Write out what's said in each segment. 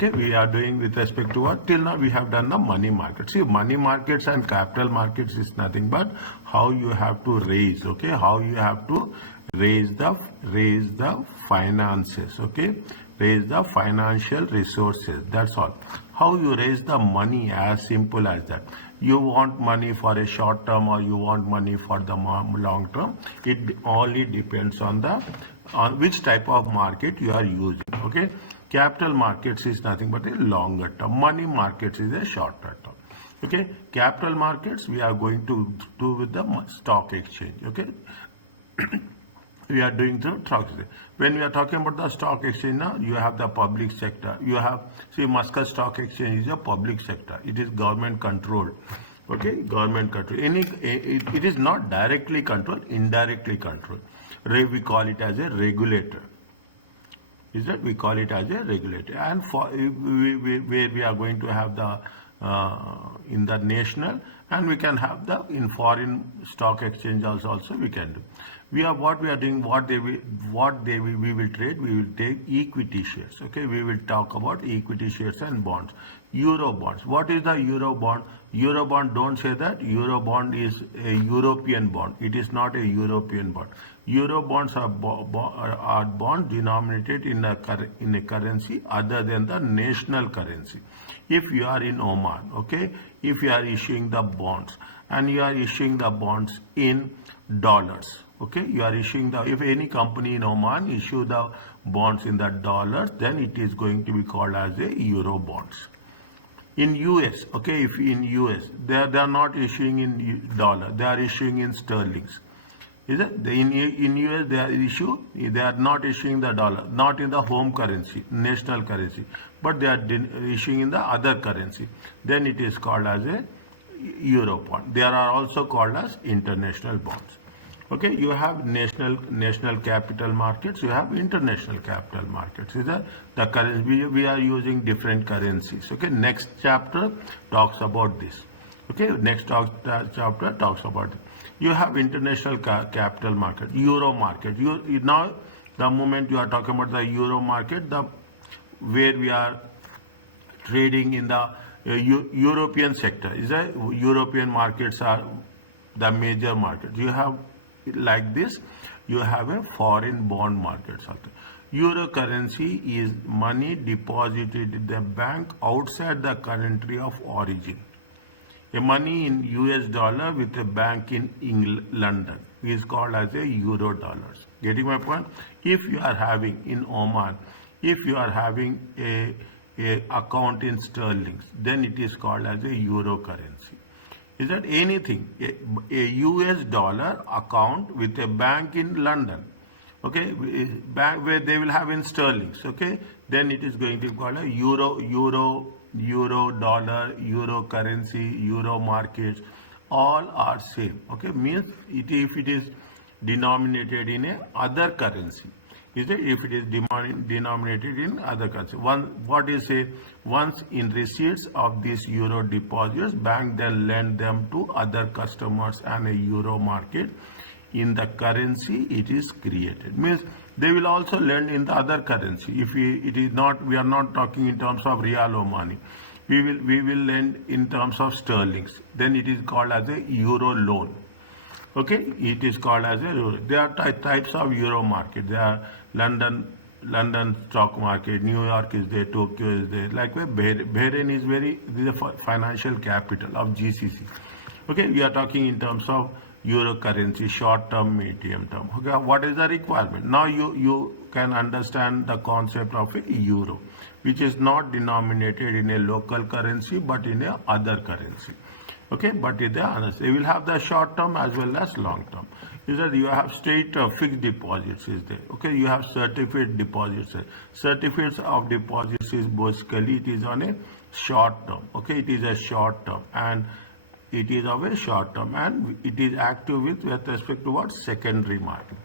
Okay, we are doing with respect to what? Till now we have done the money market. See, money markets and capital markets is nothing but how you have to raise, okay, how you have to raise the finances, okay, raise the financial resources. That's all. How you raise the money, as simple as that. You want money for a short term or you want money for the long term. It only depends on which type of market you are using, okay. Capital markets is nothing but a longer term. Money markets is a shorter term. Okay. Capital markets we are going to do with the stock exchange. Okay. We are doing through stock exchange. When we are talking about the stock exchange now, you have the public sector. You have, see, Muscat Stock Exchange is a public sector. It is government controlled. Okay, government control. It is not directly controlled, indirectly controlled. We call it as a regulator. Is that we call it as a regulator, and for where we are going to have the in the national, and we can have the in foreign stock exchange also we can do. We are what we are doing, we will trade. We will take equity shares. Okay, we will talk about equity shares and bonds. Euro bonds. What is the euro bond? Euro bond, don't say that euro bond is a European bond. It is not a European bond. Euro bonds are bonds denominated in a currency other than the national currency. If you are in Oman, okay, if you are issuing the bonds and you are issuing the bonds in dollars, okay, you are issuing if any company in Oman issue the bonds in the dollars, then it is going to be called as a euro bonds. In US, okay, if in US, they are not issuing in dollar, they are issuing in sterlings. Is it? In US, they are not issuing the dollar, not in the home currency, national currency, but they are issuing in the other currency. Then it is called as a euro bond. They are also called as international bonds. Okay, you have national capital markets, you have international capital markets. Is that the currency? We are using different currencies. Okay, next chapter talks about this. Okay, next chapter talks about it. You have international capital market, euro market. Now, the moment you are talking about the euro market, where we are trading in the European sector, is that European markets are the major market. You have like this, you have a foreign bond market. Euro currency is money deposited in the bank outside the country of origin. A money in US dollar with a bank in London is called as a euro dollars. Getting my point? If you are having in Oman, if you are having a account in sterlings, then it is called as a euro currency. Is that anything? A US dollar account with a bank in London, okay, bank where they will have in sterlings, okay, then it is going to be called a euro dollar, euro currency, euro markets, all are same. Okay, means if it is denominated in a other currency, is it? If it is denominated in other currency, once in receipts of these euro deposits, bank then lend them to other customers and a euro market in the currency it is created. Means they will also lend in the other currency. If we are not talking in terms of real or money, we will lend in terms of sterlings. Then it is called as a euro loan. Okay, it is called as a euro. There are types of euro market. There are London stock market, New York is there, Tokyo is there. Like Bahrain is the financial capital of GCC. Okay, we are talking in terms of euro currency, short term, medium term. Okay, what is the requirement? Now you can understand the concept of a euro, which is not denominated in a local currency but in a other currency. Okay, but they will have the short term as well as long term. Is that you have straight fixed deposits is there. Okay, you have certificate deposits. Certificates of deposits is basically it is on a short term. Okay, it is a short term and it is of a short term and it is active with respect to what? Secondary market.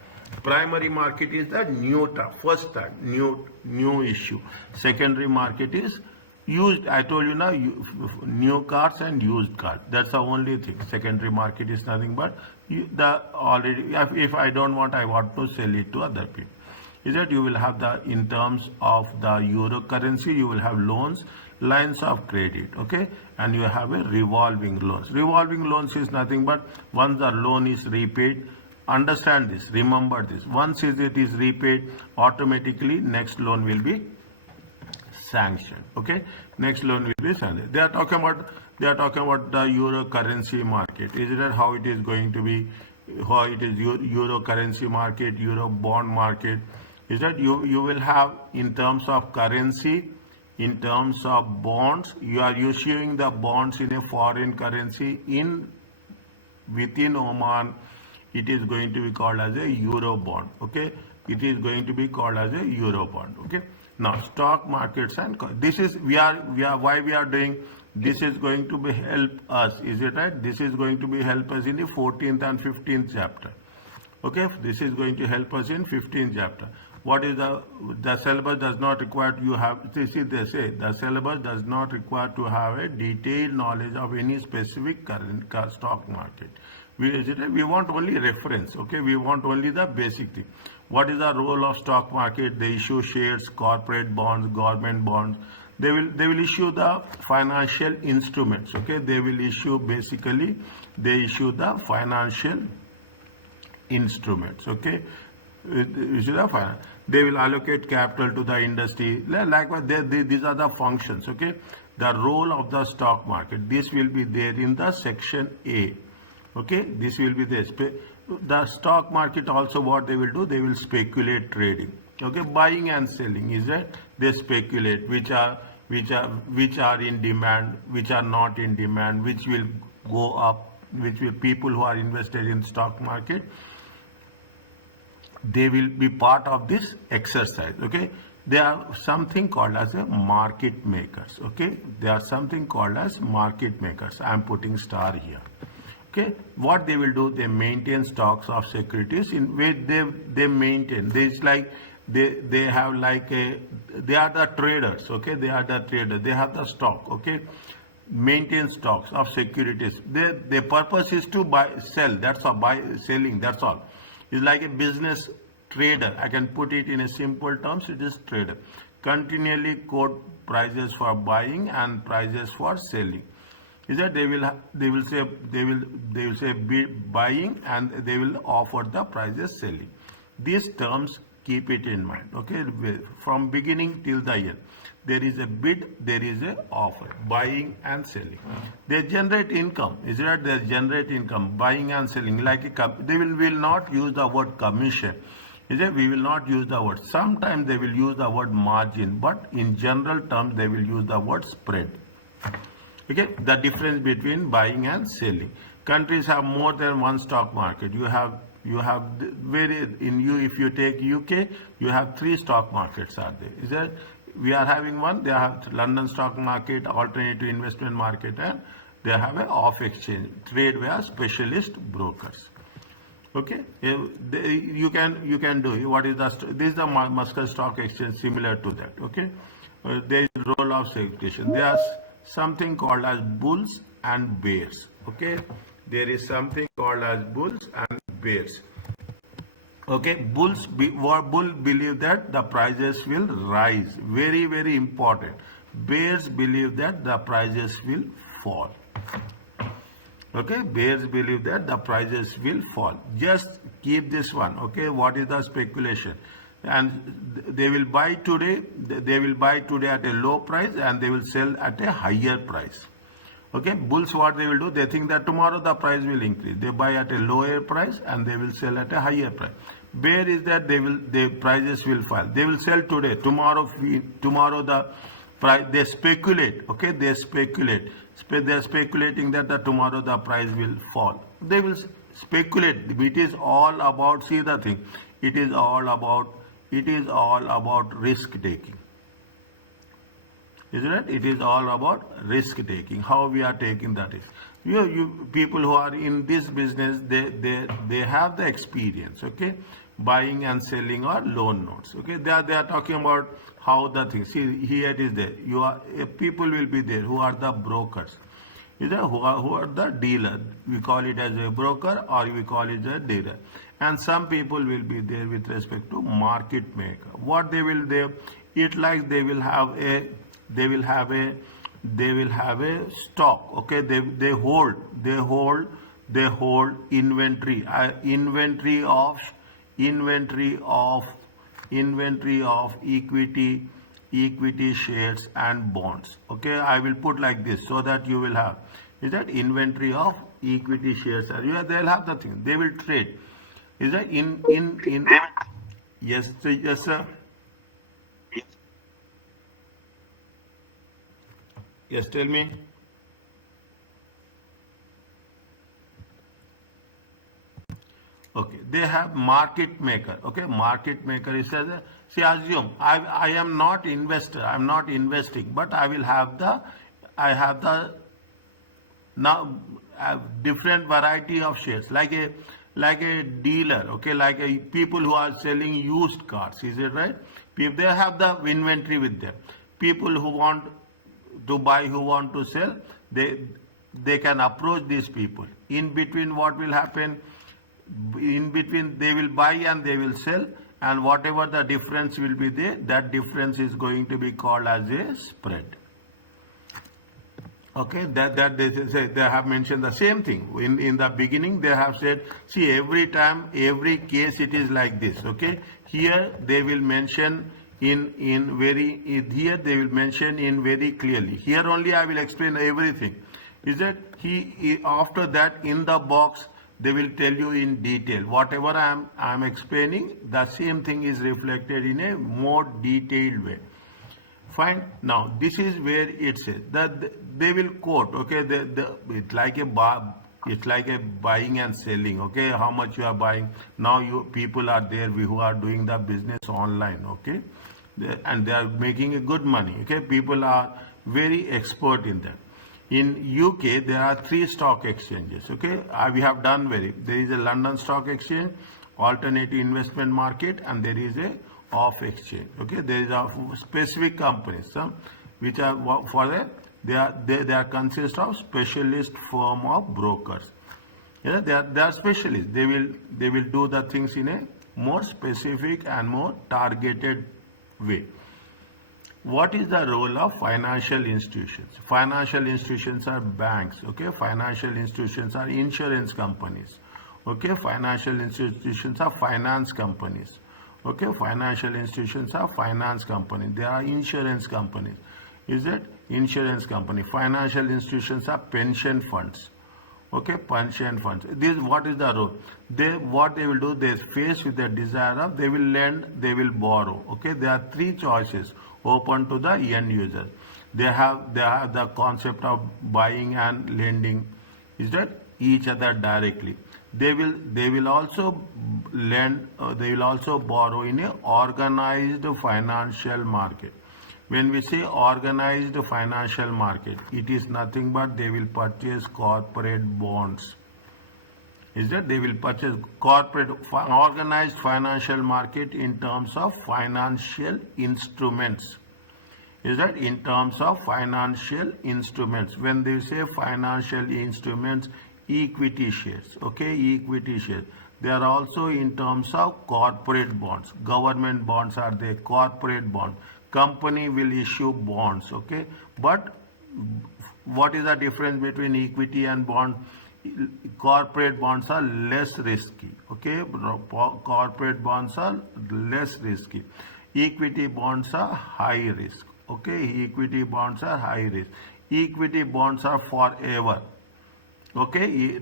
Primary market is the new term, first time, new issue. Secondary market is used. I told you now, new cars and used cars. That's the only thing. Secondary market is nothing but if I don't want, I want to sell it to other people. is that you will have the, in terms of the euro currency, you will have loans, lines of credit, okay, and you have a revolving loans. Revolving loans is nothing but once the loan is repaid, understand this, remember this, once it is repaid, automatically next loan will be sanctioned, okay, next loan will be sanctioned. They are talking about the euro currency market. Is that how it is going to be, how it is euro currency market, euro bond market? Is that you will have, in terms of currency, in terms of bonds, you are issuing the bonds in a foreign currency within Oman. It is going to be called as a euro bond, okay, it is going to be called as a euro bond, okay. Now stock markets, and this is we are why we are doing this, is going to be help us, is it right? This is going to be help us in the 14th and 15th chapter, okay. This is going to help us in 15th chapter. What is the syllabus does not require you have, see they say the syllabus does not require to have a detailed knowledge of any specific current stock market. We want only reference, okay, we want only the basic thing. What is the role of stock market? They issue shares, corporate bonds, government bonds. They will issue the financial instruments, okay. They will issue, basically they issue the financial instruments, okay. They will allocate capital to the industry. Likewise, these are the functions, okay. The role of the stock market, this will be there in the section A, okay. This will be there. The stock market also, what they will do, they will speculate trading, okay. Buying and selling, is that they speculate which are in demand, which are not in demand, which will go up, which will, people who are invested in stock market, they will be part of this exercise, okay. They are something called as a market makers, okay. They are something called as market makers. I am putting star here, okay. What they will do, they maintain stocks of securities in which they maintain. This like they have like a, they are the traders, okay. They are the traders. They have the stock, okay. Maintain stocks of securities. Their purpose is to buy, sell. That's all. Selling. That's all. It's like a business trader. I can put it in a simple terms. It is trader. Continually quote prices for buying and prices for selling. Is that they will say buying, and they will offer the prices selling. These terms, keep it in mind, okay. From beginning till the end, there is a bid, there is a offer, buying and selling. They generate income, is that they generate income, buying and selling. Like they will not use the word commission, is that we will not use the word. Sometimes they will use the word margin, but in general terms they will use the word spread, okay. The difference between buying and selling. Countries have more than one stock market. You have if you take UK, you have 3 stock markets are there. Is that we are having one? They have London stock market, alternative investment market, and they have an off exchange trade via specialist brokers. Okay, you can do what is this is the Muscat Stock Exchange, similar to that. Okay, there is role of segregation. There are something called as bulls and bears. Okay, there is something called as bulls and bears. Okay, bull believe that the prices will rise. Very, very important. Bears believe that the prices will fall. Okay, bears believe that the prices will fall. Just keep this one. Okay, what is the speculation? And they will buy today. They will buy today at a low price, and they will sell at a higher price. Okay, bulls, what they will do, they think that tomorrow the price will increase. They buy at a lower price and they will sell at a higher price. Bear is that the prices will fall. They will sell today. Tomorrow the price, they speculate. Okay, they speculate. They are speculating that tomorrow the price will fall. They will speculate. It is all about, see the thing. It is all about risk taking. Isn't it? It is all about risk taking. How we are taking that risk. You people who are in this business, they have the experience. Okay, buying and selling or loan notes. Okay, they are talking about how the thing. See, here it is there. People will be there who are the brokers. Is that who are the dealer? We call it as a broker or we call it a dealer. And some people will be there with respect to market maker. What they will do? It like they will have a stock. Okay, they hold inventory inventory of equity shares and bonds. Okay, I will put like this so that you will have, is that inventory of equity shares, they'll have the thing, they will trade, is that in yes sir, yes, tell me. Okay, they have market maker. Okay, market maker is says, see, assume I am not investor, I am not investing, but I have the now different variety of shares, like a dealer. Okay, like a people who are selling used cars. Is it right? People, they have the inventory with them. People who want to buy, who want to sell, they can approach these people. In between, what will happen? In between, they will buy and they will sell, and whatever the difference will be there, that difference is going to be called as a spread. Okay, that they have mentioned the same thing in the beginning. They have said, see, every time, every case, it is like this. Okay, here they will mention here they will mention in very clearly. Here only I will explain everything. Is that he after that in the box they will tell you in detail whatever I am explaining. The same thing is reflected in a more detailed way. Fine. Now this is where it says that they will quote. Okay, it's like a buying and selling. Okay, how much you are buying. Now people are there who are doing the business online. Okay, and they are making a good money. Okay, people are very expert in that. In UK, there are 3 stock exchanges. Okay, we have done there is a London Stock Exchange, alternative investment market, and there is a off exchange. Okay, there is a specific companies, which are for they are consist of specialist firm of brokers. Yeah, they are specialists. They will do the things in a more specific and more targeted way. What is the role of financial institutions? Financial institutions are banks. Okay, financial institutions are insurance companies. Okay, financial institutions are finance companies. Okay, financial institutions are finance companies. They are insurance companies. Is it insurance company? Financial institutions are pension funds. Okay, pension funds. This, what is the role? What they will do, they face with the desire of, they will lend, they will borrow. Okay, there are 3 choices open to the end users. They have the concept of buying and lending, is that each other directly. They will also lend, they will also borrow in a organized financial market. When we say organized financial market, it is nothing but they will purchase corporate bonds. Is that they will purchase corporate organized financial market in terms of financial instruments. Is that in terms of financial instruments? When they say financial instruments, equity shares. Okay, equity shares. They are also in terms of corporate bonds. Government bonds are the corporate bonds. Company will issue bonds. Okay, but what is the difference between equity and bond? Corporate bonds are less risky. Okay, corporate bonds are less risky. Equity bonds are high risk. Okay, equity bonds are high risk. Equity bonds are forever. Okay,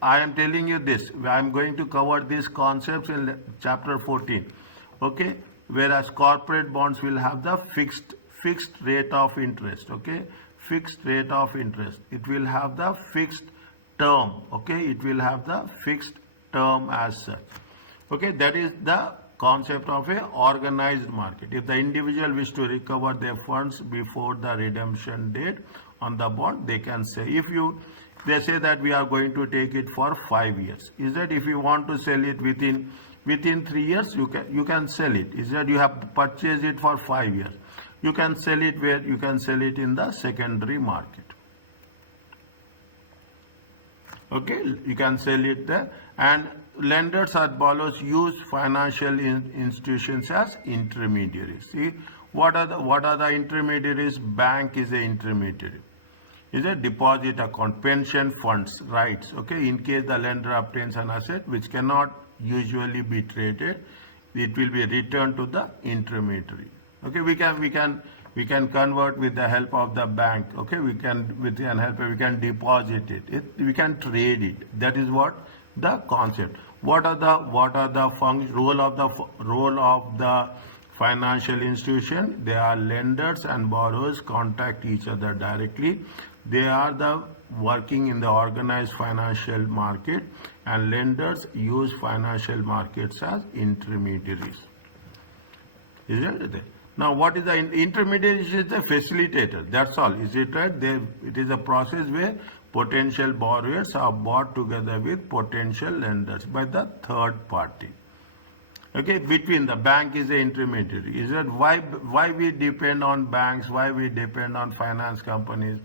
I am telling you this. I am going to cover these concepts in chapter 14. Okay, whereas corporate bonds will have the fixed rate of interest. Okay, fixed rate of interest. It will have the fixed term. Okay, it will have the fixed term as such. Okay, that is the concept of a organized market. If the individual wish to recover their funds before the redemption date on the bond, they can say, they say that we are going to take it for 5 years. Is that if you want to sell it within 3 years, you can sell it. Is that you have purchased it for 5 years. You can sell it where? You can sell it in the secondary market. Okay, you can sell it there. And lenders or borrowers use financial institutions as intermediaries. See, what are the intermediaries? Bank is an intermediary. Is a deposit account, pension funds, rights. Okay, in case the lender obtains an asset which cannot usually be traded, it will be returned to the intermediary. Okay, we can convert with the help of the bank. Okay, we can deposit it. We can trade it. That is what the concept. What are the role of the financial institution? They are lenders and borrowers contact each other directly. They are the working in the organized financial market, and lenders use financial markets as intermediaries. Isn't it? Now, what is the intermediary? Is the facilitator. That's all. Is it right? It is a process where potential borrowers are brought together with potential lenders by the third party. Okay, between the bank is the intermediary. Is that why we depend on banks? Why we depend on finance companies?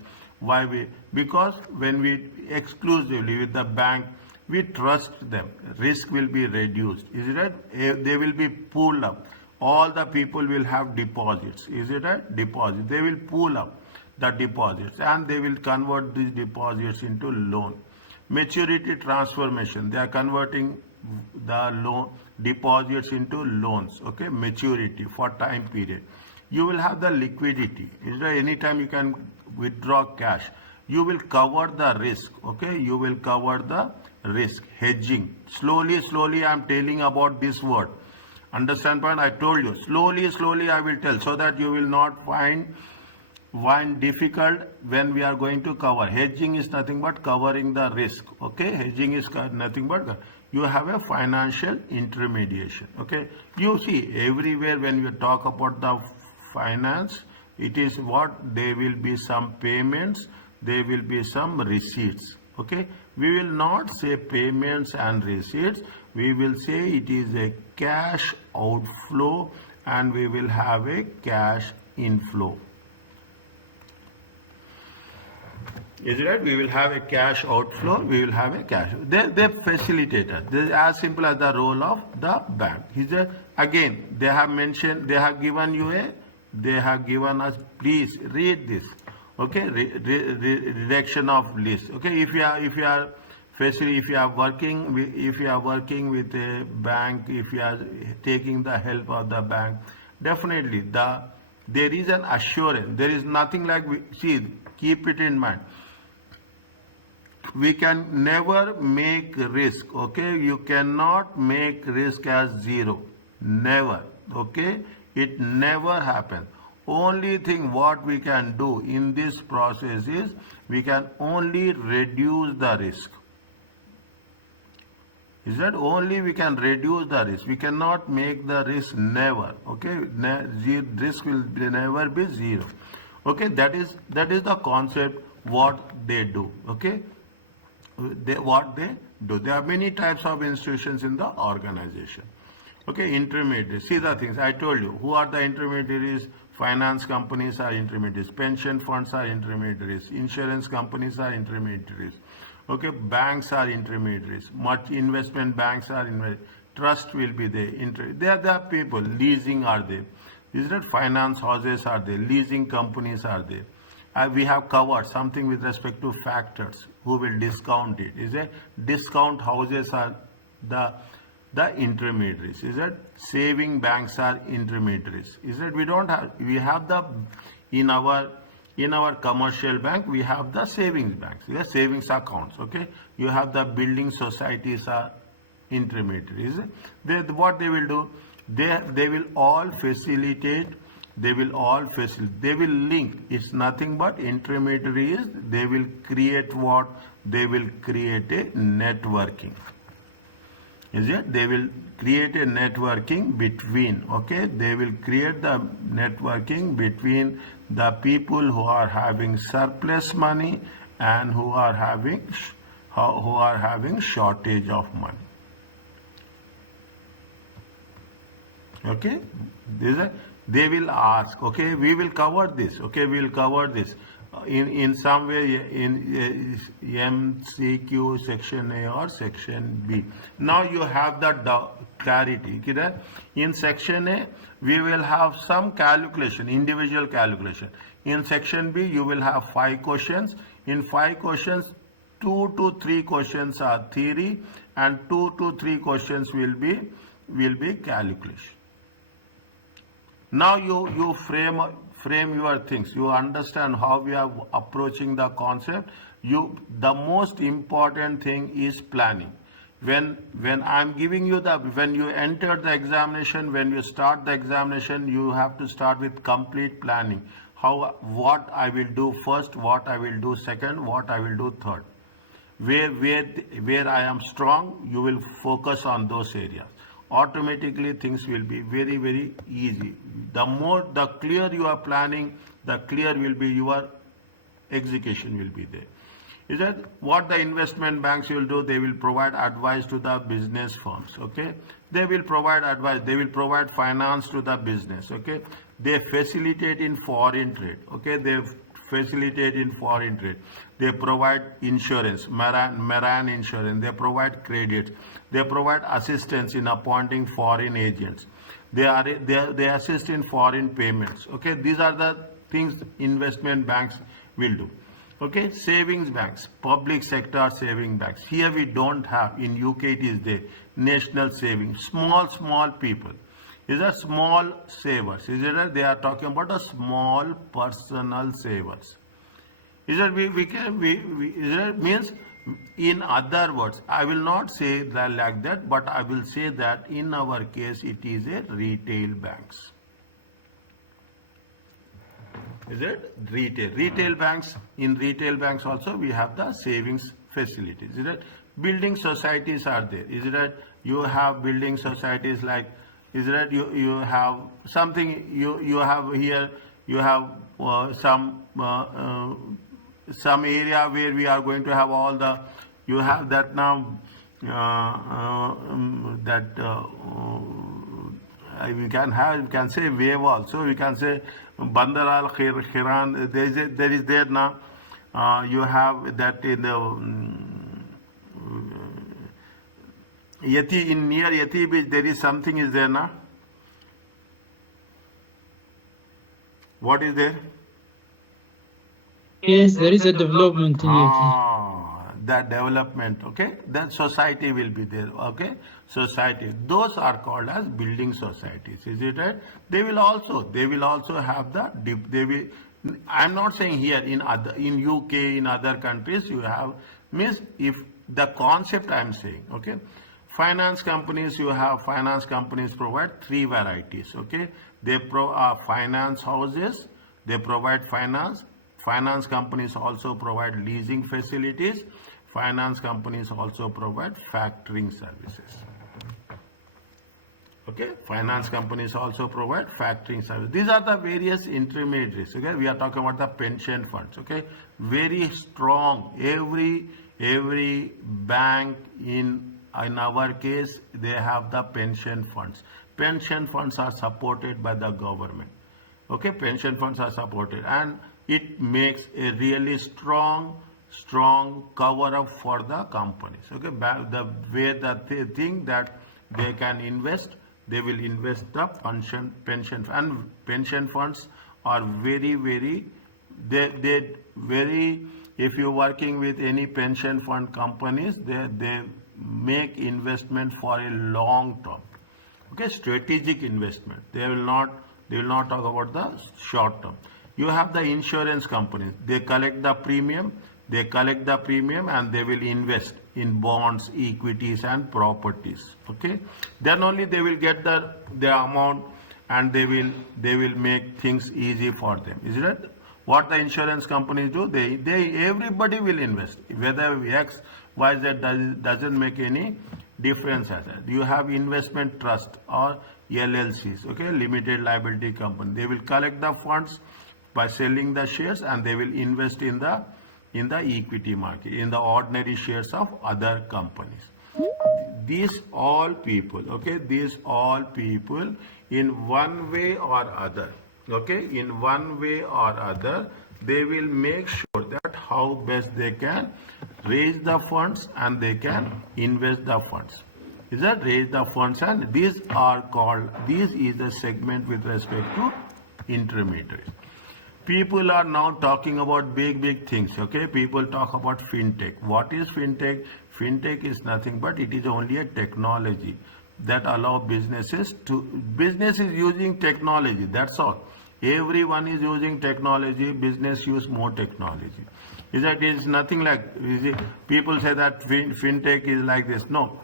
Because when we exclusively with the bank, we trust them. Risk will be reduced. Is it right? They will be pulled up. All the people will have deposits. Is it right? Deposit. They will pull up the deposits and they will convert these deposits into loan. Maturity transformation. They are converting the loan deposits into loans. Okay, maturity for time period. You will have the liquidity. Is there anytime you can withdraw cash? You will cover the risk. Okay, you will cover the risk. Hedging. Slowly I am telling about this word. Understand point? I told you. Slowly I will tell so that you will not find difficult when we are going to cover. Hedging is nothing but covering the risk. Okay, hedging is nothing but you have a financial intermediation. Okay, you see everywhere when you talk about the finance, it is what there will be some payments, there will be some receipts. Okay, we will not say payments and receipts. We will say it is a cash outflow and we will have a cash inflow. Is it right? We will have a cash outflow, we will have a cash. They facilitator. This is as simple as the role of the bank. Again, they have mentioned, they have given us, please read this. Okay, reduction of list. Okay, if you are working with a bank, if you are taking the help of the bank, definitely there is an assurance. There is nothing like keep it in mind. We can never make risk. Okay, you cannot make risk as zero. Never. Okay, it never happens. Only thing what we can do in this process is we can only reduce the risk. Is that only we can reduce the risk? We cannot make the risk never. Okay, risk will never be zero. Okay, that is the concept what they do. Okay, what they do. There are many types of institutions in the organization. Okay, intermediaries. See the things I told you. Who are the intermediaries? Finance companies are intermediaries. Pension funds are intermediaries. Insurance companies are intermediaries. Okay, banks are intermediaries. Much investment banks are intermediaries. Trust will be there. They are the people. Leasing are there. Is that finance houses are there? Leasing companies are there. We have covered something with respect to factors. Who will discount it? Is it discount houses are the intermediaries? Is it saving banks are intermediaries? Is it we have the in our commercial bank we have the savings banks, savings accounts. Okay, you have the building societies are intermediaries. What they will do, they will all facilitate. They will link. It's nothing but intermediaries. They will create what? They will create a networking. Is it? They will create a networking between. Okay, they will create the networking between the people who are having surplus money and who are having shortage of money. Okay, they will ask. Okay, we will cover this. Okay, we will cover this. in some way in MCQ section A or section B. Now you have the clarity. In section A, we will have some calculation, individual calculation. In section B, you will have 5 questions. In 5 questions, 2 to 3 questions are theory and 2 to 3 questions will be calculation. Now you frame your things. You understand how we are approaching the concept. The most important thing is planning. When I'm giving you when you enter the examination, when you start the examination, you have to start with complete planning. What I will do first, what I will do second, what I will do third. Where I am strong, you will focus on those areas. Automatically things will be very, very easy. The clear you are planning, the clear will be your execution will be there. Is that what the investment banks will do? They will provide advice to the business firms. Okay, they will provide advice. They will provide finance to the business. Okay, they facilitate in foreign trade. Okay, they facilitate in foreign trade. They provide insurance, marine insurance. They provide credit. They provide assistance in appointing foreign agents. They assist in foreign payments. Okay, these are the things investment banks will do. Okay, savings banks, public sector saving banks. Here we don't have. In UK it is the national savings. Small people. Is a small savers. Is it? They are talking about a small personal savers. Is it? Is it means? In other words, I will not say that like that, but I will say that in our case it is a retail banks. Is it? Retail banks. In retail banks also we have the savings facilities. Is it? Building societies are there. Is it? You have building societies like, is it? You have something, you have here, you have some area where we are going to have all the, you have that now, we can say wave also, we can say Bandar al Khiran, there is there now, you have that in the Yati, in near Yati beach, there is something is there now. What is there? Yes, there is a development in Yati. That development, okay, then society will be there. Okay, society, those are called as building societies. Is it right? They will also have the I'm not saying here in UK, in other countries you have, means if the concept I'm saying. Okay, finance companies, you have finance companies provide 3 varieties. Okay, they finance houses, they provide finance. Finance companies also provide leasing facilities. Finance companies also provide factoring services. Okay, finance companies also provide factoring services. These are the various intermediaries. Okay, we are talking about the pension funds. Okay, very strong. Every bank in our case, they have the pension funds. Pension funds are supported by the government. Okay, pension funds are supported, and it makes a really strong cover up for the companies. Okay, the way that they think that they can invest, they will invest the pension and pension funds are very if you're working with any pension fund companies, they make investment for a long term. Okay, strategic investment. They will not talk about the short term. You have the insurance companies. They collect the premium. And they will invest in bonds, equities, and properties. Okay, then only they will get the amount, and they will make things easy for them. Is it? What the insurance companies do? Everybody will invest. Whether X, Y, Z doesn't make any difference as that. You have investment trust or LLCs. Okay, limited liability company. They will collect the funds by selling the shares, and they will invest in the equity market, in the ordinary shares of other companies. These all people, okay, in one way or other, okay, in one way or other, they will make sure that how best they can raise the funds and they can invest the funds. Is that raise the funds, and these are called, this is the segment with respect to intermediaries. People are now talking about big things, okay? People talk about fintech. What is fintech? Fintech is nothing but it is only a technology that allow businesses business is using technology, that's all. Everyone is using technology, business use more technology. Is that is nothing like, people say that fintech is like this. No.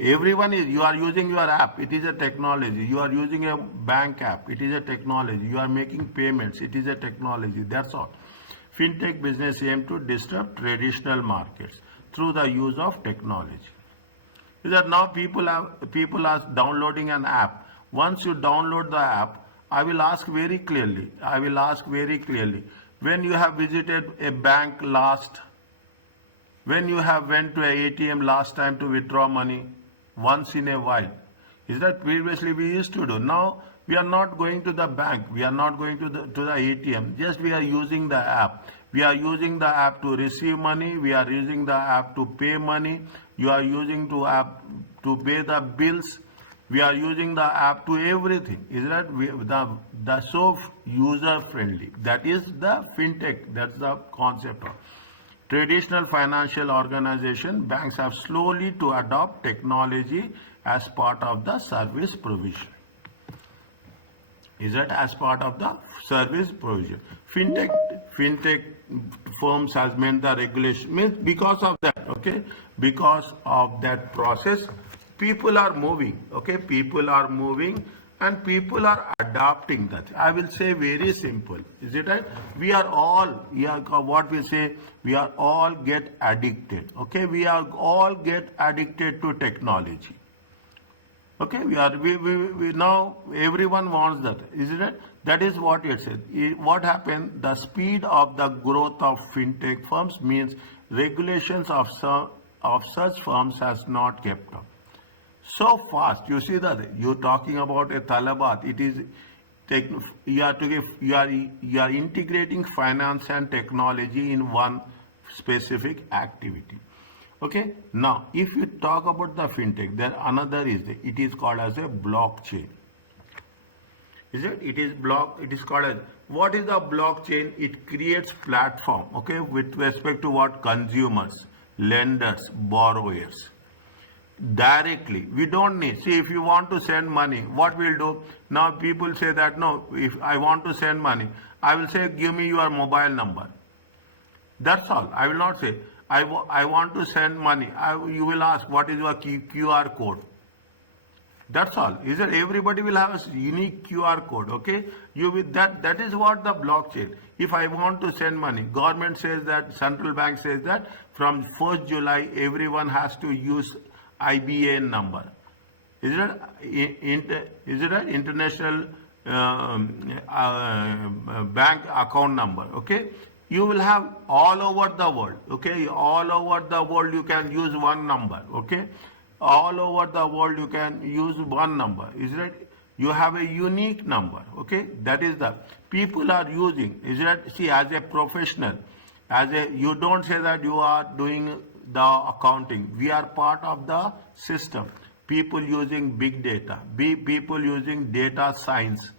Everyone is, you are using your app, it is a technology. You are using a bank app, it is a technology. You are making payments, it is a technology, that's all. Fintech business aim to disrupt traditional markets through the use of technology. Is that now people are downloading an app. Once you download the app, I will ask very clearly, when you have visited a bank last, when you have went to a ATM last time to withdraw money, once in a while. Is that previously we used to do. Now we are not going to the bank, we are not going to the ATM, just we are using the app. We are using the app to receive money, we are using the app to pay money, you are using the app to pay the bills, we are using the app to everything. Is that the so user friendly? That is the fintech, that's the concept of. Traditional financial organization, banks have slowly to adopt technology as part of the service provision. Is that as part of the service provision? Fintech firms has meant the regulation, means because of that, okay? Because of that process, people are moving, okay? People are moving and people are adopting that. I will say very simple. Is it right? We are all, what we say, we are all get addicted, okay? We are all get addicted to technology. Okay, we now everyone wants that, isn't it? That is what it said. What happened? The speed of the growth of fintech firms means regulations of such firms has not kept up. So fast, you see that you're talking about a Talabat. It is you are integrating finance and technology in one specific activity. Okay, now if you talk about the fintech, then another is it is called as a blockchain. Is it? It is called as, what is the blockchain? It creates platform, okay, with respect to what? Consumers, lenders, borrowers. Directly, we don't need, see, if you want to send money, what we'll do now, people say that no, if I want to send money, I will say give me your mobile number. That's all. I will not say I want to send money. You will ask what is your QR code. That's all. Is it? Everybody will have a unique QR code. Okay, you with that is what the blockchain. If I want to send money, government says that, central bank says that from 1st July everyone has to use IBAN number. Is it an international bank account number? Okay, you will have all over the world. Okay, all over the world you can use one number. Okay, all over the world you can use one number. Is it? You have a unique number. Okay, that is the people are using. Is it? See, as a professional, you don't say that you are doing the accounting. We are part of the system. People using big data, people using data science.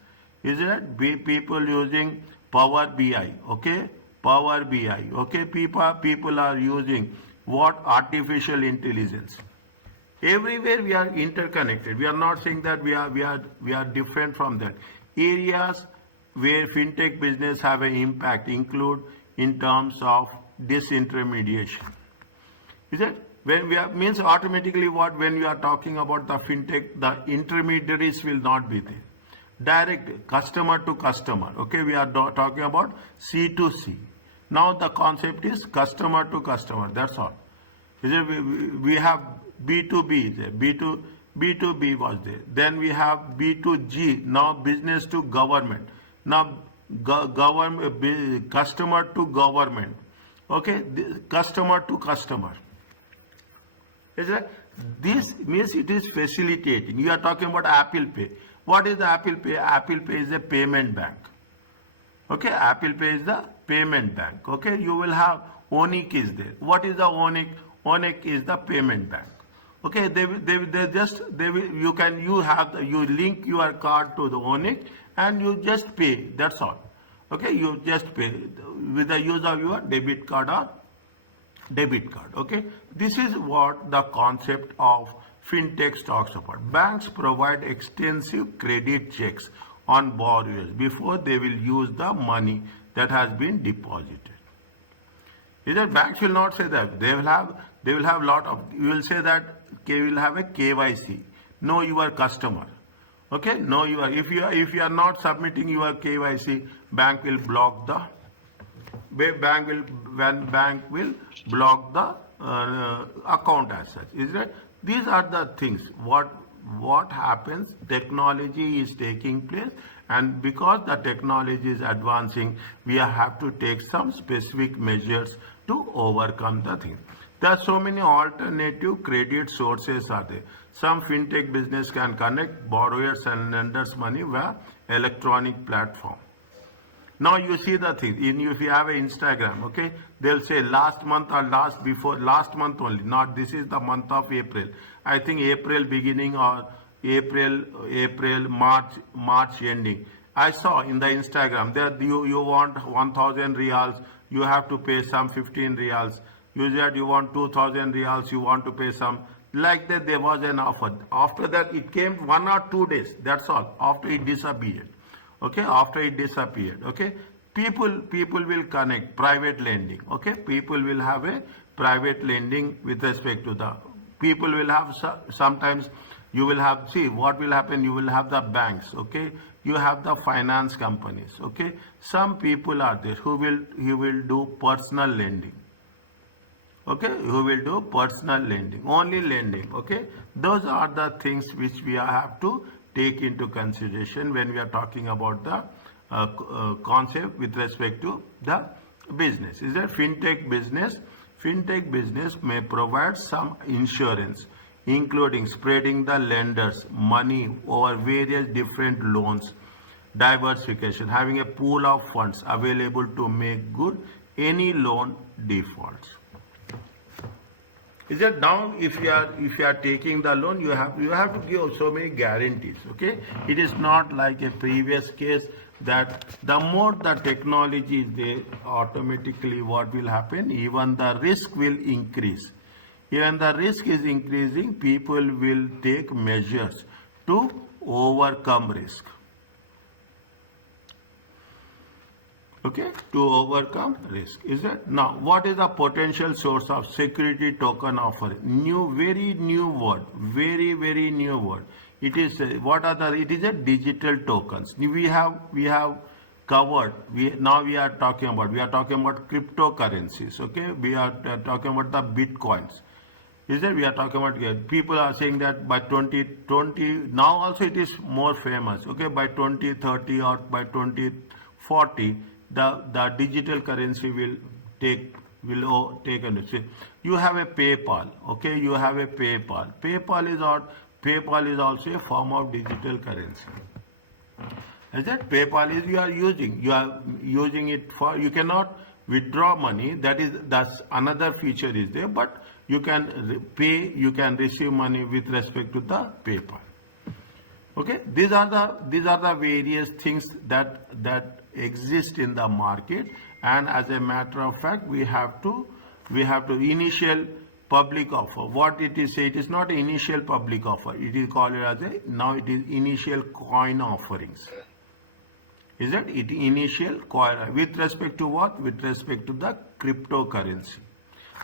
Is it? People using Power BI. Okay, Power BI. Okay, people are using what? Artificial intelligence. Everywhere we are interconnected. We are not saying that we are different from that. Areas where fintech business have an impact include in terms of disintermediation. Is it? When we are, means automatically what, when we are talking about the fintech, the intermediaries will not be there. Direct customer to customer. Okay, we are talking about C2C. Now the concept is customer to customer. That's all. Is it? We have B2B there. B2B was there. Then we have B2G. Now business to government. Now government, customer to government. Okay, customer to customer. Is it? This means it is facilitating. You are talking about Apple Pay. What is the Apple Pay? Apple Pay is a payment bank. Okay, Apple Pay is the payment bank. Okay, you will have Onic is there. What is the Onic? Onic is the payment bank. Okay, you link your card to the Onic and you just pay. That's all. Okay, you just pay with the use of your debit card or debit card. Okay, this is what the concept of fintech talks about. Banks provide extensive credit checks on borrowers before they will use the money that has been deposited. Is that banks will not say that they will have lot of, you will say that they will have a KYC, know your customer. Okay, know your, if you are not submitting your KYC, bank will block the bank will block the account as such. Is that these are the things what happens? Technology is taking place, and because the technology is advancing, we have to take some specific measures to overcome the thing. There are so many alternative credit sources are there. Some fintech business can connect borrowers and lenders money via electronic platform. Now you see the thing, if you have an Instagram, okay, they'll say last month or last month only, not this is the month of April. I think April beginning or March ending. I saw in the Instagram that you want 1,000 reals, you have to pay some 15 reals. You said you want 2,000 reals, you want to pay some. Like that there was an offer. After that it came 1 or 2 days, that's all, after it disappeared. Okay, after it disappeared. Okay, people will connect private lending. Okay, people will have a private lending with respect to the people will have sometimes you will have, see what will happen, you will have the banks. Okay, you have the finance companies. Okay, some people are there who will do personal lending. Okay, who will do personal lending, only lending. Okay, those are the things which we have to take into consideration when we are talking about the concept with respect to the business. Is that fintech business? Fintech business may provide some insurance, including spreading the lenders money over various different loans, diversification, having a pool of funds available to make good any loan defaults. Is that now if you are taking the loan, you have to give so many guarantees. Okay, it is not like a previous case that the more the technology is there, automatically what will happen, even the risk will increase. Even the risk is increasing, people will take measures to overcome risk. Okay, to overcome risk. Is that now what is the potential source of security token offering? Very new word, very new word. It is it is a digital tokens. We have covered. Now we are talking about cryptocurrencies. Okay, we are talking about the bitcoins. Is that we are talking about, people are saying that by 2020, now also it is more famous. Okay, by 2030 or by 2040. The digital currency will take a, you have a PayPal. Okay, you have a PayPal. PayPal is also a form of digital currency. Is that PayPal is you are using it for, you cannot withdraw money. That's another feature is there, but you can pay, you can receive money with respect to the PayPal. Okay, these are the various things that exist in the market, and as a matter of fact, we have to initial public offer. What it is, it is not initial public offer. It is called as now it is initial coin offerings. Is that it initial coin with respect to what? With respect to the cryptocurrency.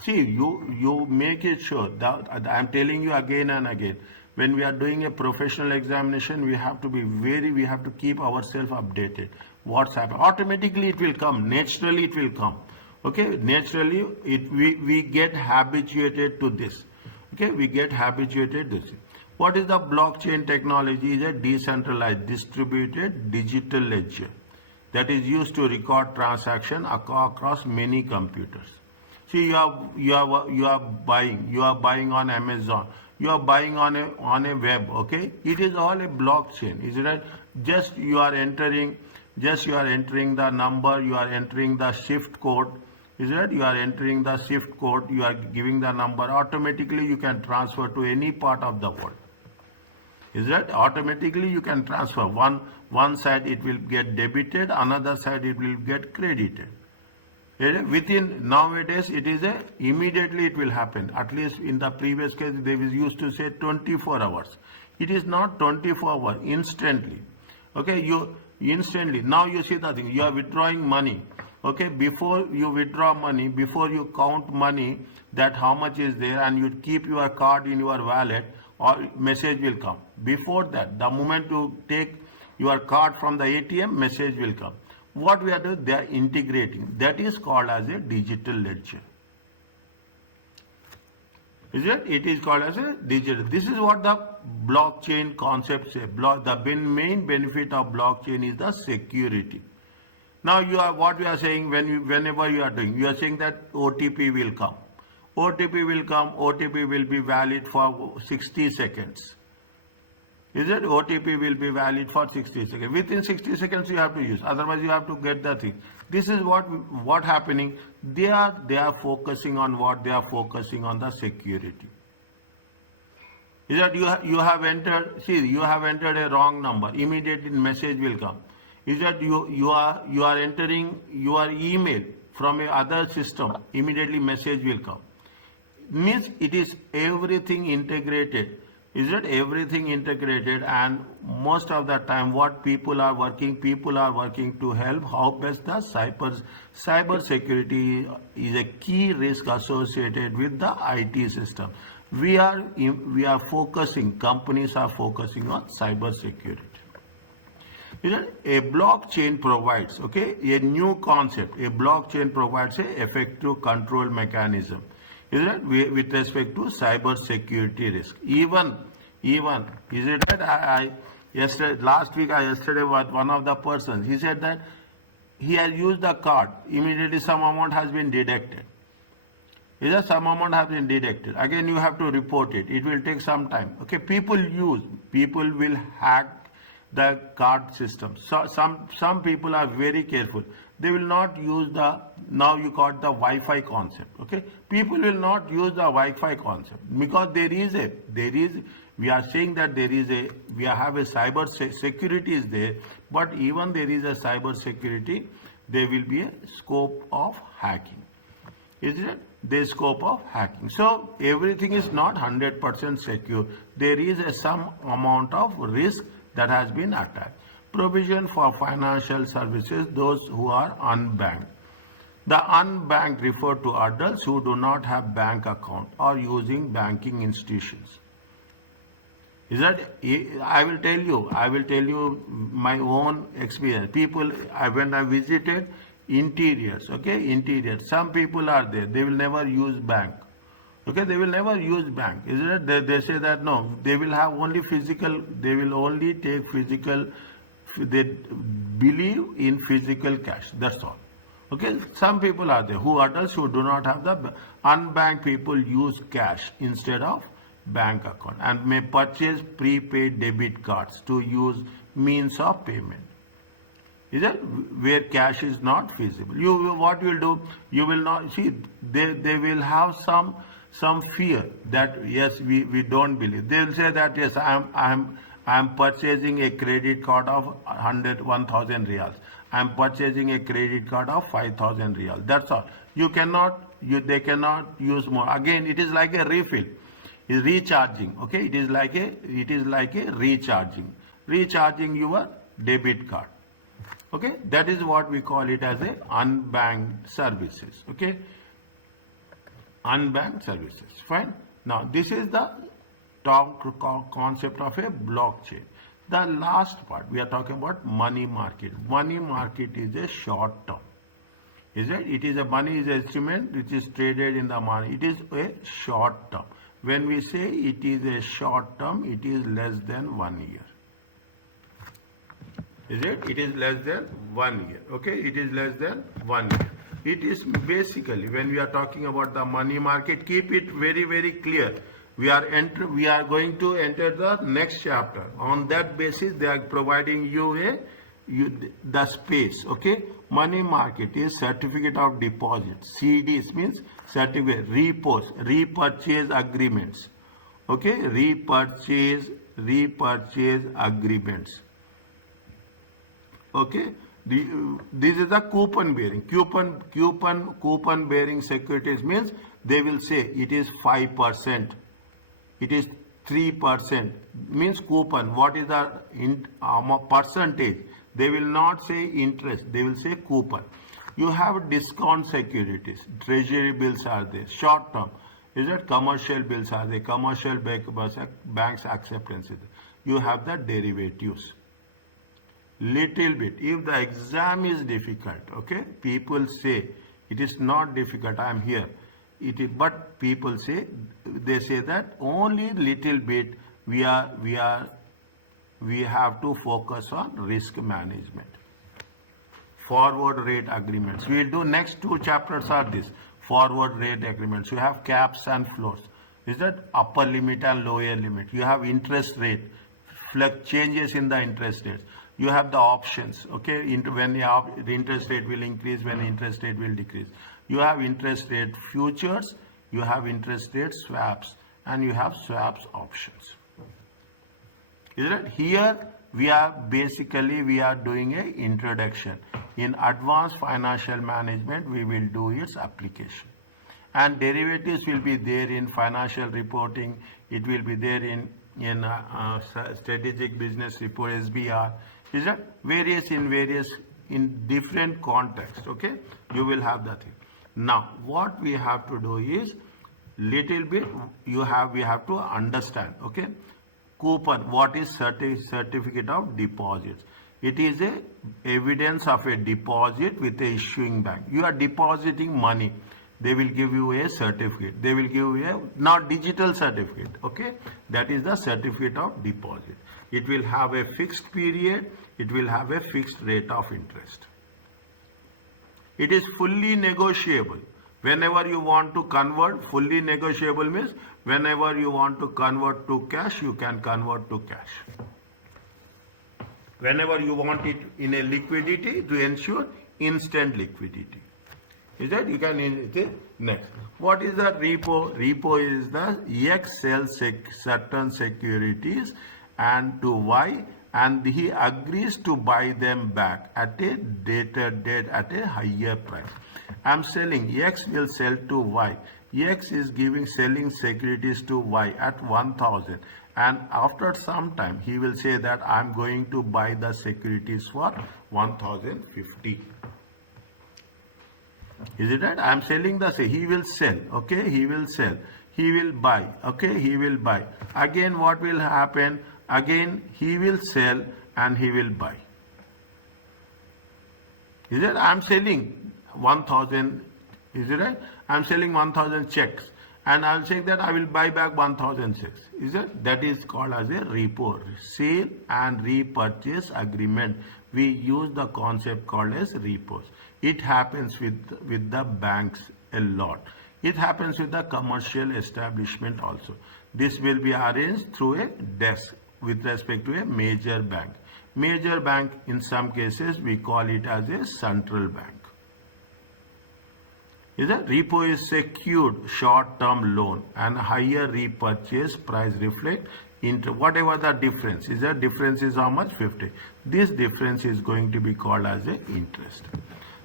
See, you make it sure that I am telling you again and again. When we are doing a professional examination, we have to keep ourselves updated. What's happening? Automatically it will come. Naturally it will come. Okay, naturally we get habituated to this. Okay, we get habituated to this. What is the blockchain technology? Is a decentralized, distributed digital ledger that is used to record transaction across many computers. See, you are buying on Amazon. You are buying on a web. Okay, it is all a blockchain. Is it right? Just you are entering Just you are entering the number, you are entering the shift code. Is it? You are entering the shift code, you are giving the number. Automatically you can transfer to any part of the world. Is that automatically you can transfer one side it will get debited, another side it will get credited. Within nowadays it is a immediately it will happen. At least in the previous case they used to say 24 hours. It is not 24 hours, instantly. Okay, you instantly now you see the thing, you are withdrawing money. Okay, before you withdraw money, before you count money that how much is there, and you keep your card in your wallet, or message will come. Before that, the moment you take your card from the ATM, message will come. What we are doing, they are integrating. That is called as a digital ledger. Is it? It is called as a digital. This is what the blockchain concept say. The main benefit of blockchain is the security. Now what we are saying whenever you are doing, you are saying that OTP will come. OTP will come, OTP will be valid for 60 seconds. Is it? OTP will be valid for 60 seconds. Within 60 seconds you have to use. Otherwise you have to get the thing. This is what happening. They are focusing on what? They are focusing on the security. Is that you have entered, see, you have entered a wrong number. Immediately message will come. Is that you are entering your email from a other system. Immediately message will come. Means it is everything integrated. Is it? Everything integrated, and most of the time what people are working to help how best the cyber security is a key risk associated with the IT system. We are focusing, companies are focusing on cyber security. A blockchain provides, okay, a new concept. A blockchain provides a effective control mechanism, is it, with respect to cyber security risk. Even is it that yesterday one of the persons, he said that he has used the card, immediately some amount has been deducted. Is that some amount has been deducted? Again you have to report it. It will take some time. Okay, people will hack the card system. So some people are very careful. They will not use now you got the Wi-Fi concept. Okay, people will not use the Wi-Fi concept because we are saying that we have a cyber security is there, but even there is a cyber security, there will be a scope of hacking. Is it? The scope of hacking. So everything is not 100% secure. There is some amount of risk that has been attached. Provision for financial services, those who are unbanked. The unbanked refer to adults who do not have bank account or using banking institutions. Is that? I will tell you my own experience. When I visited interiors, okay, interiors, some people are there, they will never use bank. Okay, they will never use bank. Is it? They say that no, they will have only physical, they will only take physical, they believe in physical cash. That's all. Okay, some people are there adults who do not have the unbanked people use cash instead of bank account and may purchase prepaid debit cards to use means of payment. Is that where cash is not feasible? What you will do? You will not see. They will have some fear that yes, we don't believe. They will say that yes, I am purchasing a credit card of 1,000 riyals. I am purchasing a credit card of 5,000 riyals. That's all. They cannot use more. Again, it is like a refill. Is recharging. Okay, it is like a recharging your debit card. Okay, that is what we call it as a unbanked services. Okay, unbanked services. Fine. Now this is the concept of a blockchain. The last part we are talking about money market. Money market is a short term. Is it? It is a money is an instrument which is traded in the money. It is a short term. When we say it is a short term, it is less than 1 year. Is it? It is less than 1 year. Okay, it is less than 1 year. It is basically when we are talking about the money market, keep it very, very clear. We are going to enter the next chapter. On that basis, they are providing you the space, okay? Money market is certificate of deposit. CDs means certificate, repos, repurchase agreements, okay? Repurchase agreements, okay? This is the coupon bearing. Coupon bearing securities means they will say it is 5%, it is 3%, means coupon. What is the percentage? They will not say interest, they will say coupon. You have discount securities, treasury bills are there, short term. Is that commercial bills are there, commercial banks acceptances. You have the derivatives. Little bit. If the exam is difficult, okay, people say it is not difficult, I am here. It is, but people say, they say that only little bit we have to focus on risk management. Forward rate agreements. We will do next 2 chapters are this. Forward rate agreements. You have caps and floors. Is that upper limit and lower limit? You have interest rate, changes in the interest rates. You have the options, okay, when the interest rate will increase, when the interest rate will decrease. You have interest rate futures, you have interest rate swaps, and you have swaps options. Is it? Here we are doing a introduction. In advanced financial management, we will do its application. And derivatives will be there in financial reporting. It will be there in strategic business report, SBR. Is that in different contexts, okay? You will have that thing. Now, what we have to do is little bit we have to understand, okay? Coupon, what is certificate of deposits? It is a evidence of a deposit with a issuing bank. You are depositing money. They will give you a certificate. They will give you a not digital certificate, okay? That is the certificate of deposit. It will have a fixed period. It will have a fixed rate of interest. It is fully negotiable. Whenever you want to convert, fully negotiable means whenever you want to convert to cash, you can convert to cash. Whenever you want it in a liquidity to ensure instant liquidity. Is that you can say next. What is the repo? Repo is the X sells certain securities and to Y, and he agrees to buy them back at a later date at a higher price. I am selling, X will sell to Y. X is selling securities to Y at 1,000, and after some time he will say that I am going to buy the securities for 1,050. Is it right? I am selling he will sell, okay, he will sell, he will buy, okay, he will buy. Again what will happen? Again he will sell and he will buy. Is it? I am selling 1,000, is it right? I am selling 1,000 checks and I will say that I will buy back 1,000 checks. Is it? That is called as a repo, sale and repurchase agreement. We use the concept called as repos. It happens with the banks a lot. It happens with the commercial establishment also. This will be arranged through a desk with respect to a major bank. Major bank, in some cases, we call it as a central bank. Is that repo is secured short-term loan and higher repurchase price reflect into whatever the difference is. The difference is how much? 50. This difference is going to be called as a interest.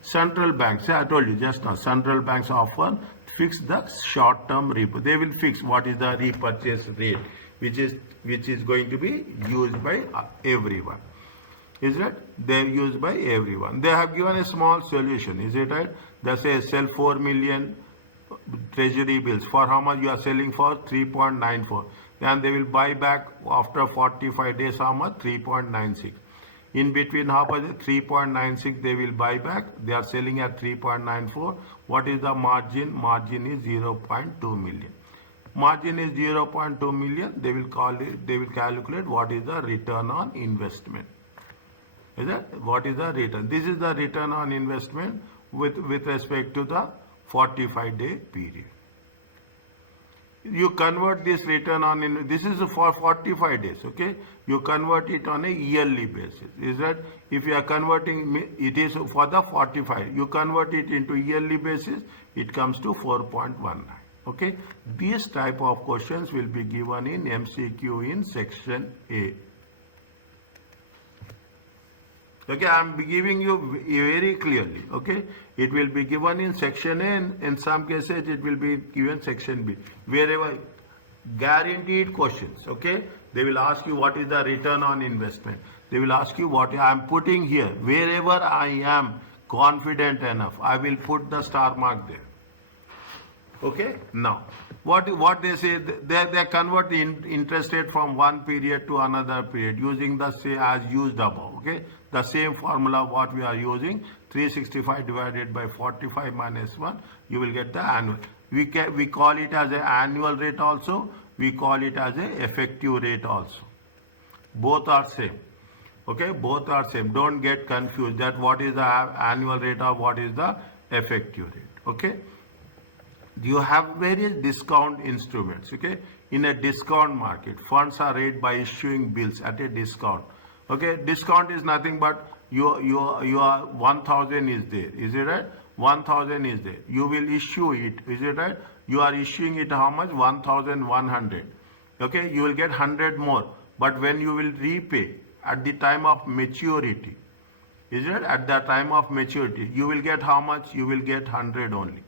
Central banks, I told you just now, central banks often fix the short-term repo. They will fix what is the repurchase rate, which is going to be used by everyone. Is it? They are used by everyone. They have given a small solution. Is it right? They say sell 4 million treasury bills. For how much you are selling for? 3.94. Then they will buy back after 45 days how much? 3.96. In between how much? 3.96 they will buy back. They are selling at 3.94. What is the margin? Margin is 0.2 million. Margin is 0.2 million. They will calculate what is the return on investment. Is that? What is the return? This is the return on investment with respect to the 45-day period. you convert this return on, this is for 45 days, okay? You convert it on a yearly basis. Is that, if you are converting, it is for the 45, you convert it into yearly basis, it comes to 4.19, okay? These type of questions will be given in MCQ in section A. Okay, I am giving you very clearly, okay? It will be given in section A, and in some cases it will be given section B. Wherever, guaranteed questions, okay? They will ask you what is the return on investment. They will ask you what I am putting here. Wherever I am confident enough, I will put the star mark there. Okay, now what they say, they convert the interest rate from one period to another period using the say as used above. Okay, the same formula what we are using, 365 divided by 45 minus 1, you will get the annual. We call it as an annual rate also, we call it as a effective rate also. Both are same. Okay, both are same. Don't get confused that what is the annual rate or what is the effective rate. Okay. You have various discount instruments, okay? In a discount market, funds are raised by issuing bills at a discount. Okay, discount is nothing but your 1,000 is there, is it right? 1,000 is there. You will issue it, is it right? You are issuing it how much? 1,100. Okay, you will get 100 more. But when you will repay at the time of maturity, is it? At the time of maturity, you will get how much? You will get 100 only.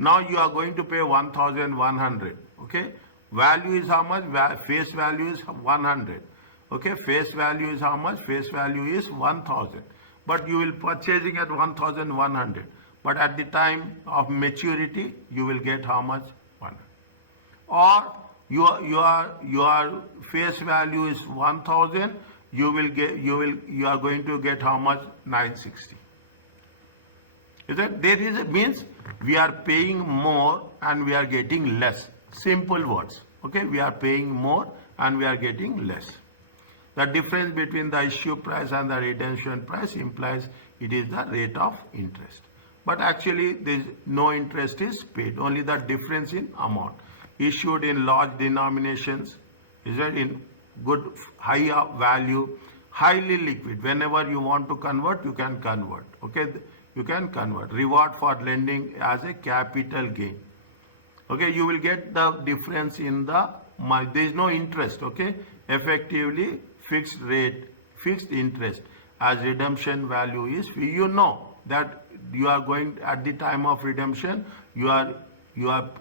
Now you are going to pay 1,100. Okay, value is how much? Face value is 100. Okay, face value is how much? Face value is 1,000. But you will purchasing at 1,100. But at the time of maturity, you will get how much? 100. Or your face value is 1,000. You are going to get how much? 960. Is that there is means we are paying more and we are getting less. Simple words. Okay, we are paying more and we are getting less. The difference between the issue price and the redemption price implies it is the rate of interest. But actually, there is no interest is paid. Only the difference in amount. Issued in large denominations, is that in good high value, highly liquid. Whenever you want to convert, you can convert. Okay. You can convert. Reward for lending as a capital gain. Okay, you will get the difference in the, there is no interest, okay? Effectively fixed rate, fixed interest as redemption value is, you know that you are going at the time of redemption, you are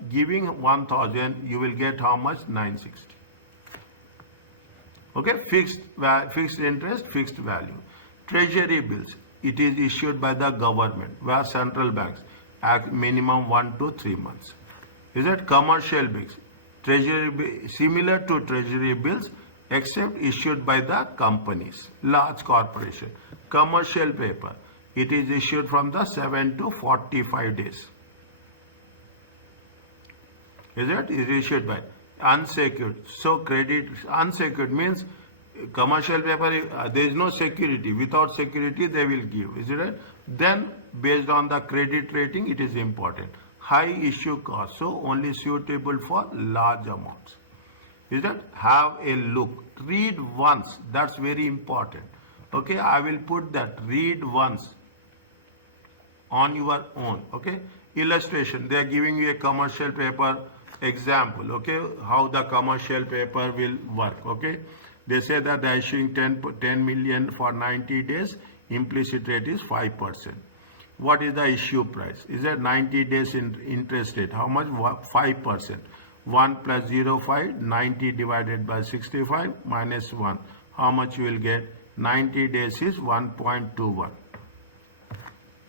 giving 1,000, you will get how much? 960. Okay, fixed interest, fixed value. Treasury bills. It is issued by the government, where central banks at minimum 1 to 3 months. Is it commercial bills? Similar to treasury bills, except issued by the companies, large corporation. Commercial paper, it is issued from the 7 to 45 days. Is it? It is issued by unsecured. So credit unsecured means commercial paper, there is no security. Without security, they will give. Is it right? Then, based on the credit rating, it is important. High issue cost, so only suitable for large amounts. Is that? Have a look. Read once. That's very important. Okay, I will put that. Read once on your own. Okay, illustration. They are giving you a commercial paper example. Okay, how the commercial paper will work. Okay. They say that they are issuing 10 million for 90 days, implicit rate is 5%. What is the issue price? Is that 90 days in interest rate? How much? 5%. 1 plus 0.5, 90 divided by 65 minus 1. How much you will get? 90 days is 1.21.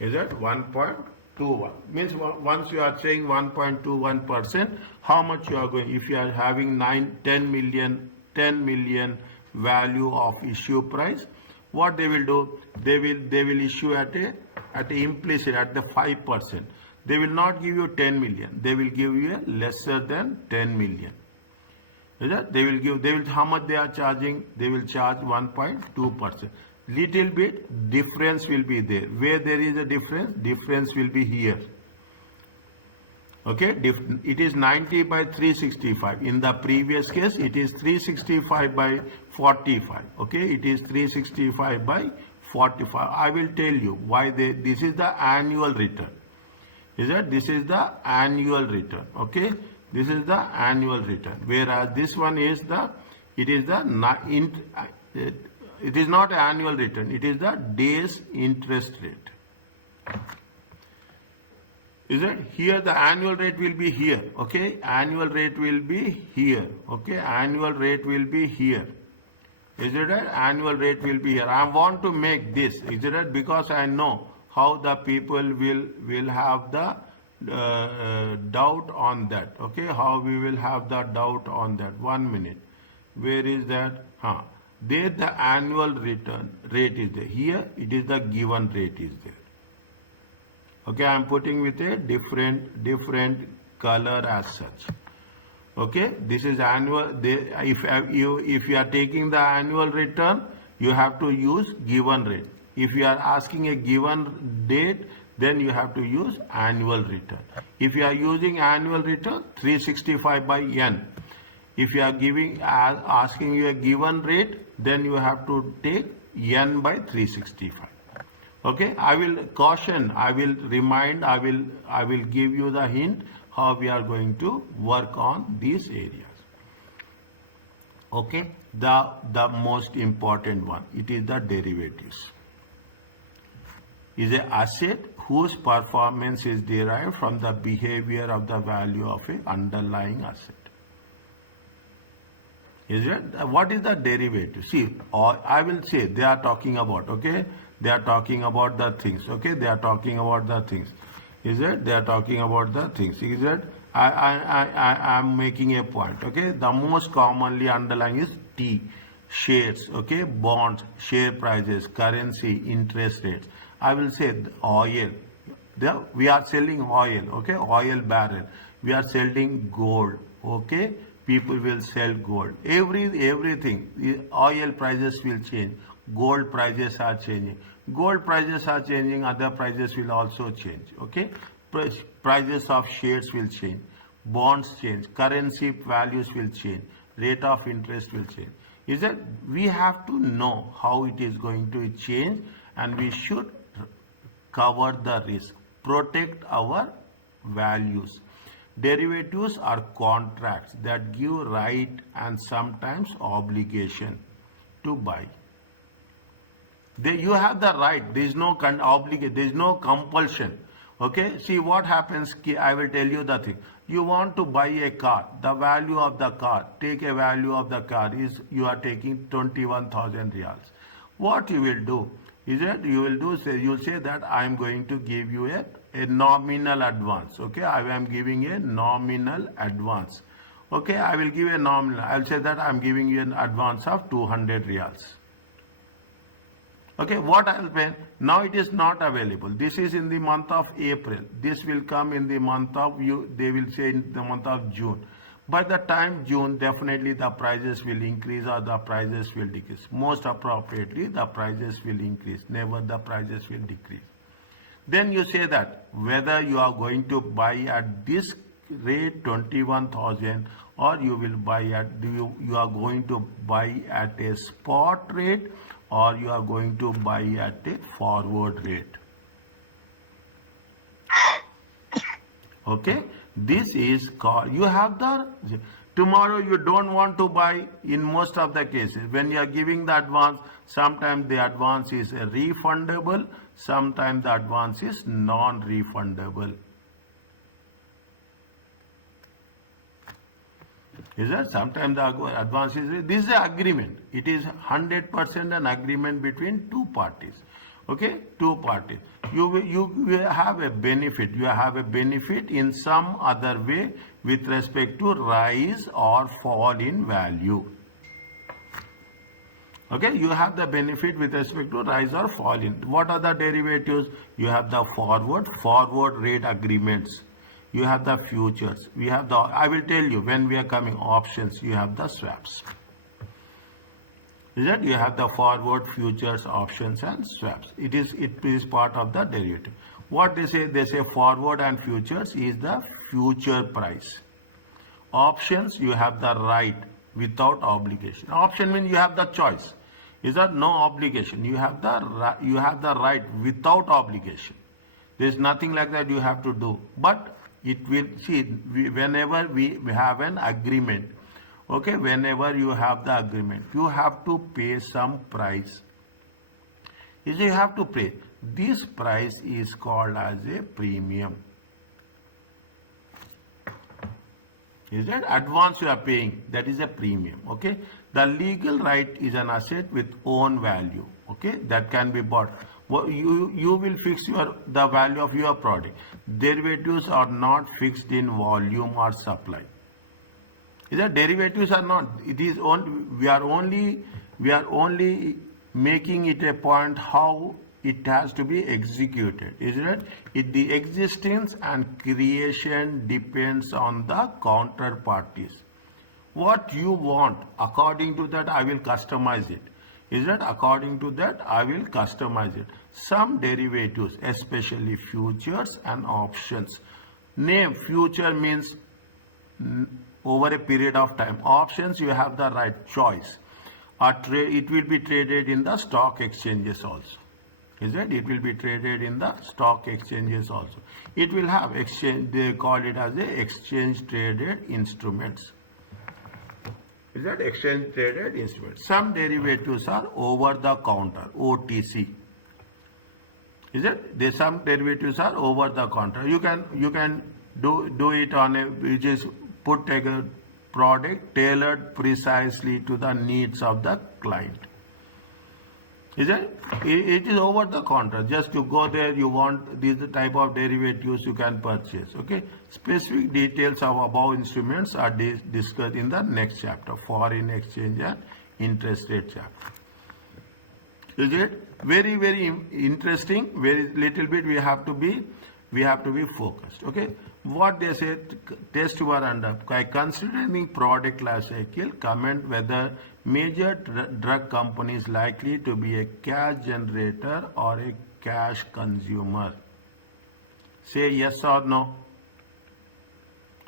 Is that 1.21? Means once you are saying 1.21%, how much you are going? If you are having 10 million value of issue price, what they will do? They will issue at a implicit at the 5%. They will not give you 10 million. They will give you a lesser than 10 million. Is that? They will how much they are charging? They will charge 1.2%. Little bit difference will be there. Where there is a difference will be here. Okay, it is 90 by 365. In the previous case, it is 365 by 45. Okay, it is 365 by 45. I will tell you why this is the annual return. Is that this is the annual return? Okay, this is the annual return. Whereas this one is it is not annual return. It is the day's interest rate. Is it here? The annual rate will be here. Okay, annual rate will be here. Okay, annual rate will be here. Is it right? Annual rate will be here. I want to make this. Is it right? Because I know how the people will have the doubt on that. Okay, how we will have the doubt on that. 1 minute. Where is that? There the annual return rate is there. Here it is the given rate is there. Okay, I am putting with a different color as such. Okay, this is annual. If you are taking the annual return, you have to use given rate. If you are asking a given date, then you have to use annual return. If you are using annual return, 365 by n. If you are asking you a given rate, then you have to take n by 365. Okay, I will caution, I will remind, I will give you the hint how we are going to work on these areas. Okay, the most important one, it is the derivatives. Is an asset whose performance is derived from the behavior of the value of a underlying asset. Is it? What is the derivative? See, or I will say they are talking about, okay? They are talking about the things, okay? They are talking about the things. Is it? They are talking about the things. Is it? I am making a point, okay? The most commonly underlying is T, shares, okay? Bonds, share prices, currency, interest rates. I will say oil. We are selling oil, okay? Oil barrel. We are selling gold, okay? People will sell gold. Everything. Oil prices will change. Gold prices are changing. Gold prices are changing. Other prices will also change. Okay. Prices of shares will change. Bonds change. Currency values will change. Rate of interest will change. Is that we have to know how it is going to change, and we should cover the risk. Protect our values. Derivatives are contracts that give right and sometimes obligation to buy. You have the right. There is no obligation. There is no compulsion. Okay. See what happens. I will tell you the thing. You want to buy a car. The value of the car. Take a value of the car is you are taking 21,000 reals. What you will do is that you will do. You will say that I am going to give you a nominal advance. Okay, I am giving a nominal advance. Okay, I will give a nominal. I will say that I am giving you an advance of 200 reals. Okay, what I will pay? Now it is not available. This is in the month of April. This will come in the month of they will say in the month of June. By the time June, definitely the prices will increase or the prices will decrease. Most appropriately, the prices will increase. Never the prices will decrease. Then you say that whether you are going to buy at this rate 21,000 or you will buy at you are going to buy at a spot rate or you are going to buy at a forward rate. Okay, this is called, you have tomorrow you don't want to buy. In most of the cases when you are giving the advance, sometimes the advance is refundable, sometimes the advance is non-refundable. Is that sometimes the advance is, this is an agreement. It is 100% an agreement between two parties. Okay, two parties. You have a benefit. You have a benefit in some other way with respect to rise or fall in value. Okay, you have the benefit with respect to rise or fall in. What are the derivatives? You have the forward rate agreements. You have the futures. We have I will tell you when we are coming options. You have the swaps. Is that you have the forward, futures, options, and swaps. It is part of the derivative. What they say forward and futures is the future price. Options, you have the right without obligation. Option means you have the choice. Is that no obligation? You have the right without obligation. There is nothing like that you have to do. But it will see whenever we have an agreement. Okay, whenever you have the agreement, you have to pay some price. You have to pay. This price is called as a premium. Is that advance you are paying? That is a premium. Okay. The legal right is an asset with own value. Okay. That can be bought. You will fix the value of your product. Derivatives are not fixed in volume or supply. Is that derivatives are not? It is we are only making it a point how it has to be executed, isn't it? The existence and creation depends on the counterparties. What you want, according to that I will customize it. Isn't it? According to that I will customize it. Some derivatives, especially futures and options. Name future means over a period of time. Options, you have the right choice. It will be traded in the stock exchanges also. Is that it will be traded in the stock exchanges also. It will have exchange, they call it as a exchange traded instruments. Is that exchange traded instruments? Some derivatives are over the counter, OTC. Is it? Some derivatives are over the counter. You can do it on a, which is put a product tailored precisely to the needs of the client. Is it? It is over the counter. Just you go there, you want these type of derivatives you can purchase. Okay. Specific details of above instruments are discussed in the next chapter, foreign exchange and interest rate chapter. Is it? Very, very interesting. Very little bit we have to be focused. Okay. What they say, test your under. By considering product life cycle, comment whether major drug company is likely to be a cash generator or a cash consumer. Say yes or no.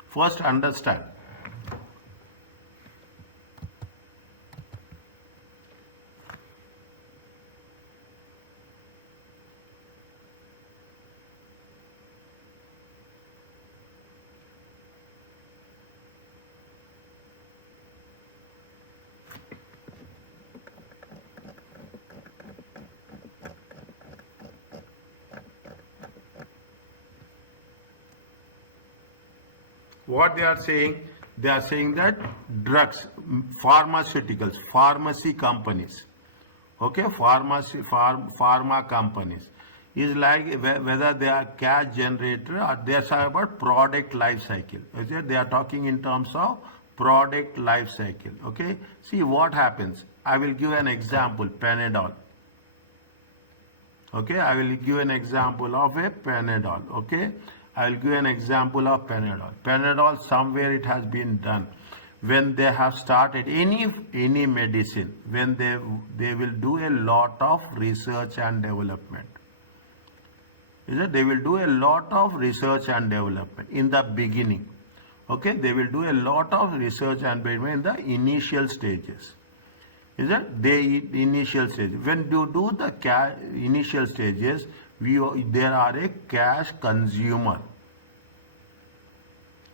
First understand. What they are saying that drugs, pharmaceuticals, pharmacy companies, okay, pharma companies is like whether they are cash generator or they are about product life cycle. Okay? They are talking in terms of product life cycle. Okay, see what happens. I will give an example, Panadol. Okay, I will give an example of a Panadol. Okay. I will give an example of Panadol. Panadol, somewhere it has been done. When they have started any medicine, when they will do a lot of research and development. Is it? They will do a lot of research and development in the beginning. Okay, they will do a lot of research and development in the initial stages. Is it? The initial stage. When you do the initial stages, there are a cash consumer.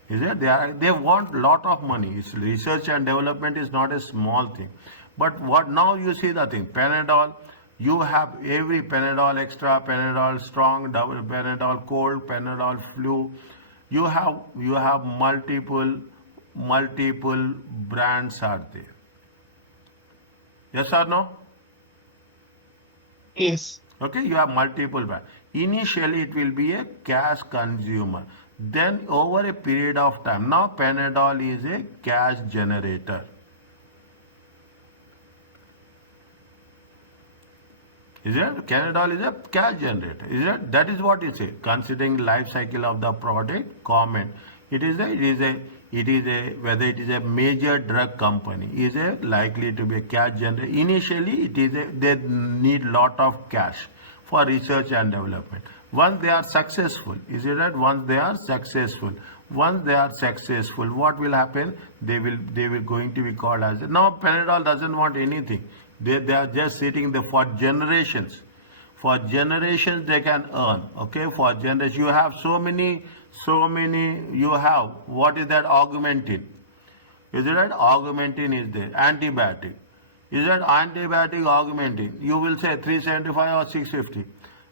Is it? They want lot of money. It's research and development is not a small thing. But what now you see the thing, Panadol, you have every Panadol extra, Panadol strong, double Panadol cold, Panadol flu. You have multiple brands are there. Yes or no? Yes. Okay, you have multiple brands. Initially, it will be a cash consumer. Then, over a period of time, now Panadol is a cash generator. Is it? Panadol is a cash generator. Is it? That is what it says. Considering life cycle of the product, comment. Whether it is a major drug company, is a likely to be a cash generator. Initially, they need lot of cash for research and development. Once they are successful, is it right? Once they are successful, what will happen? They will going to be called as, now Panadol doesn't want anything. They are just sitting there for generations. For generations they can earn. Okay, for generations you have so many. You have, what is that? Augmentin. Is it right? Augmentin is there. Antibiotic. Is that antibiotic? Augmentin. You will say 375 or 650.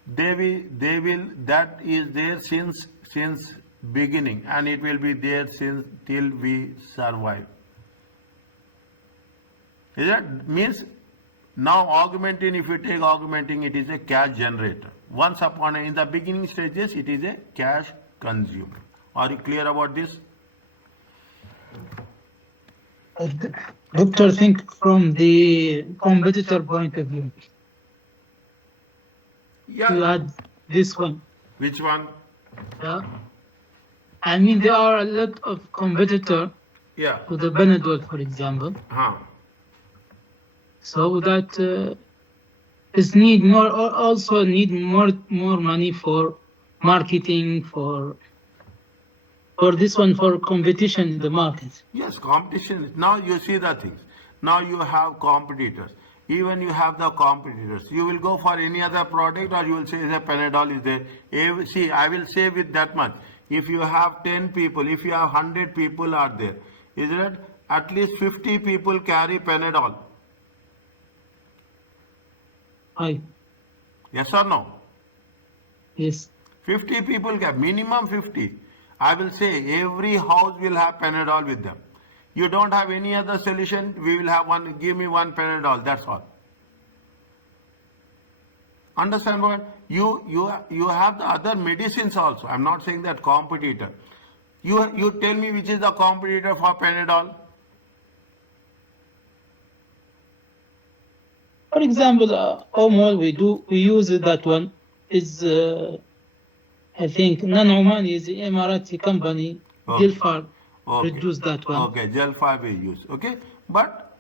They will. That is there since beginning, and it will be there since till we survive. Is that means now augmentin? If you take augmentin, it is a cash generator. Once upon in the beginning stages, it is a cash consumer. Are you clear about this? Doctor, think from the competitor point of view. Yeah. You add this one. Which one? Yeah. I mean, there are a lot of competitor. Yeah. To the Panadol, for example. So that is need more, or also need more money for marketing, for this one, for competition in the market. Yes, competition. Now you see the things. Now you have competitors. Even you have the competitors. You will go for any other product, or you will say the Panadol is there. See, I will say with that much. If you have 10 people, if you have 100 people are there, is it? At least 50 people carry Panadol. Aye. Yes or no? Yes. 50 people carry, minimum 50. I will say every house will have Panadol with them. You don't have any other solution, we will have one, give me one Panadol, that's all. Understand what? You have the other medicines also. I'm not saying that competitor. You tell me which is the competitor for Panadol. For example, Omol, we use that one is I think Nanoman is the Emirati company. Okay. Gilfar produce that one. Okay, Gilfar we use. Okay, but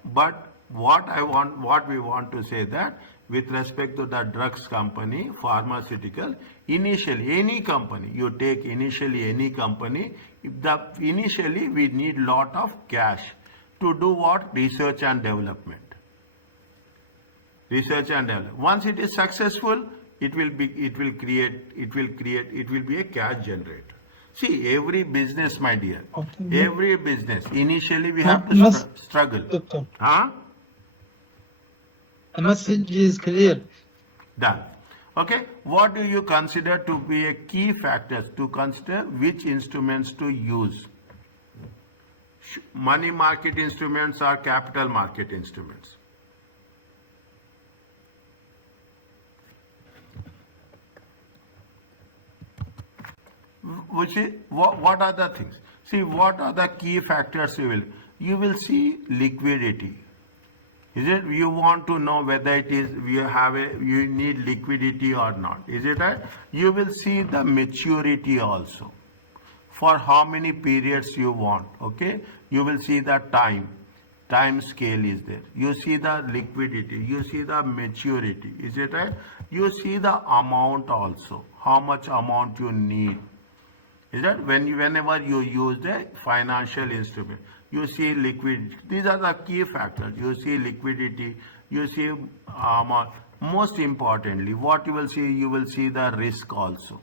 what we want to say that with respect to the drugs company, pharmaceutical, initially any company, you take initially any company, initially we need lot of cash to do what? Research and development. Research and development. Once it is successful, it will be a cash generator. See, every business, my dear, every business, initially we have to struggle. Doctor. Huh? The message is clear. Done. Okay. What do you consider to be a key factors to consider which instruments to use? Money market instruments or capital market instruments? What are the things? See, what are the key factors you will see liquidity. Is it? You want to know whether it is you need liquidity or not. Is it right? You will see the maturity also. For how many periods you want. Okay. You will see the time scale is there. You see the liquidity. You see the maturity. Is it right? You see the amount also. How much amount you need. Is that whenever you use the financial instrument, you see liquidity. These are the key factors. You see liquidity. You see most importantly, what you will see the risk also.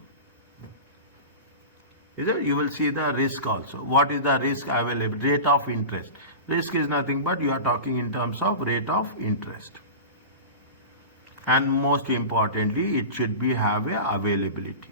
Is it? You will see the risk also. What is the risk available? Rate of interest. Risk is nothing but you are talking in terms of rate of interest. And most importantly, it should be have a availability.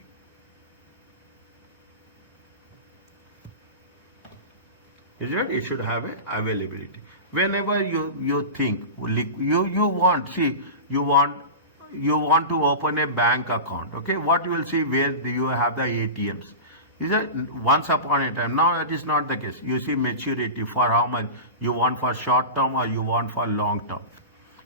Is it? It should have a availability. Whenever you think you want to open a bank account. Okay, what you will see where you have the ATMs. Is it? Once upon a time. Now that is not the case. You see maturity for how much you want for short term or you want for long term.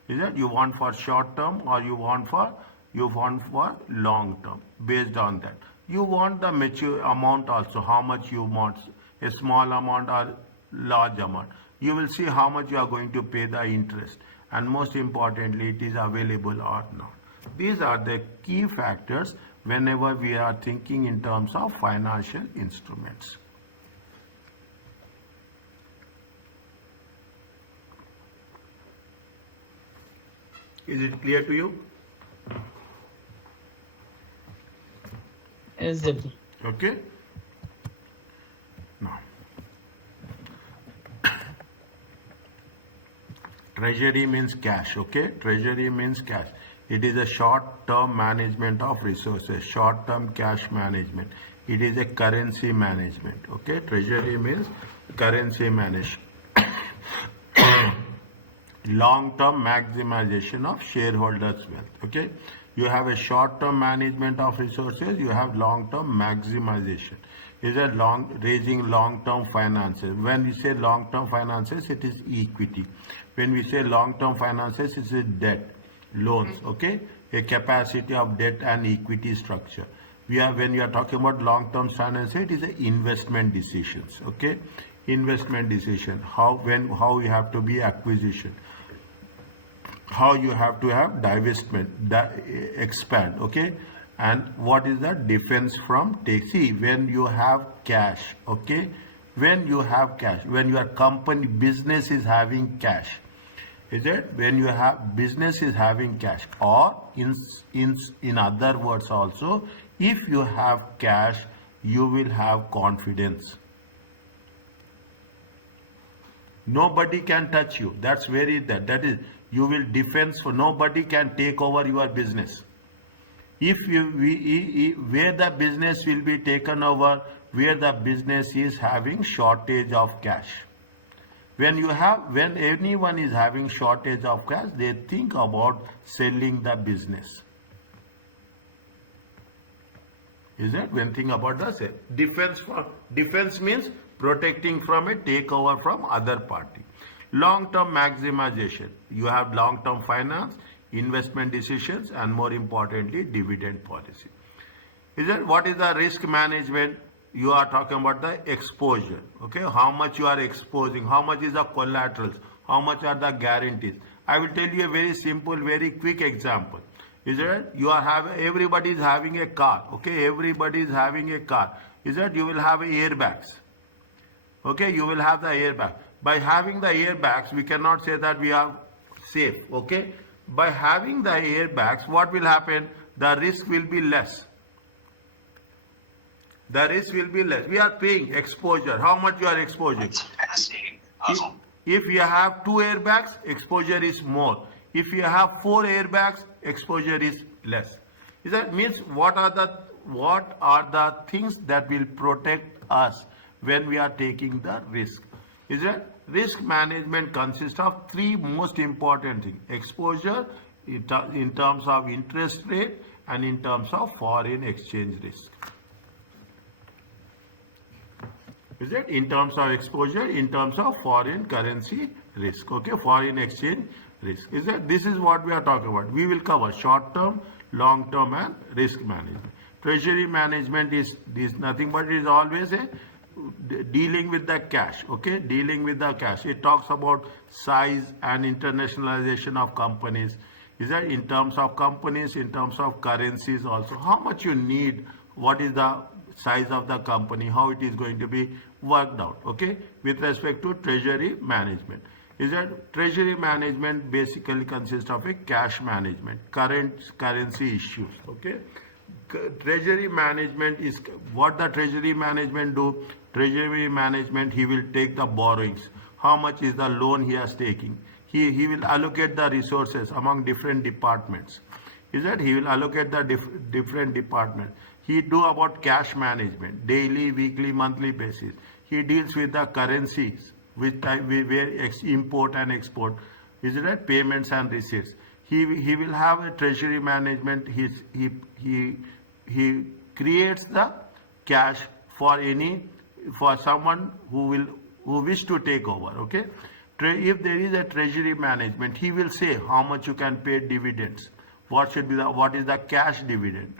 Is it? You want for short term or you want for long term. Based on that, you want the mature amount also. How much you want. A small amount or large amount. You will see how much you are going to pay the interest, and most importantly, it is available or not. These are the key factors whenever we are thinking in terms of financial instruments. Is it clear to you? Yes, Doctor. Okay. Now, treasury means cash. Okay, treasury means cash. It is a short-term management of resources, short-term cash management. It is a currency management. Okay, treasury means currency management. Long-term maximization of shareholders' wealth. Okay, you have a short-term management of resources, you have long-term maximization. Is a raising long-term finances. When we say long-term finances, it is equity. When we say long-term finances, it is debt, loans. Okay, a capacity of debt and equity structure. When we are talking about long-term finances, it is a investment decisions. Okay, investment decision. How you have to be acquisition, how you have to have divestment, expand. Okay, and what is the defense from take? See, when you have cash, okay, when you have cash, when your company business is having cash, is it? When you have business is having cash, or in other words also, if you have cash, you will have confidence. Nobody can touch you. That's very that is you will defense for nobody can take over your business. If where the business will be taken over, where the business is having shortage of cash. When anyone is having shortage of cash, they think about selling the business. Is it? When think about the sale. Defense means protecting from a takeover from other party. Long-term maximization. You have long-term finance, investment decisions, and more importantly, dividend policy. Is it? What is the risk management? You are talking about the exposure. Okay, how much you are exposing, how much is the collaterals, how much are the guarantees. I will tell you a very simple, very quick example. Is it? Everybody is having a car. Okay, everybody is having a car. Is it? You will have airbags. Okay, you will have the airbag. By having the airbags, we cannot say that we are safe. Okay, by having the airbags, what will happen? The risk will be less. The risk will be less. We are paying exposure. How much you are exposing? If you have 2 airbags, exposure is more. If you have 4 airbags, exposure is less. That means what are the things that will protect us when we are taking the risk? Is that risk management consists of 3 most important things: exposure in terms of interest rate and in terms of foreign exchange risk. Is it? In terms of exposure, in terms of foreign currency risk. Okay, foreign exchange risk. Is that? This is what we are talking about. We will cover short term, long term, and risk management. Treasury management is nothing but it is always a dealing with the cash. Okay, dealing with the cash. It talks about size and internationalization of companies. Is that in terms of companies, in terms of currencies also? How much you need? What is the size of the company? How it is going to be worked out? Okay, with respect to treasury management. Is that treasury management basically consists of a cash management, currency issues. Okay, treasury management is what the treasury management do. Treasury management, he will take the borrowings. How much is the loan he is taking? He will allocate the resources among different departments. Is that he will allocate the different departments. He do about cash management, daily, weekly, monthly basis. He deals with the currencies, where import and export. Is it payments and receipts? He will have a treasury management. He creates the cash for someone who wish to take over. Okay, if there is a treasury management, he will say how much you can pay dividends. What is the cash dividend?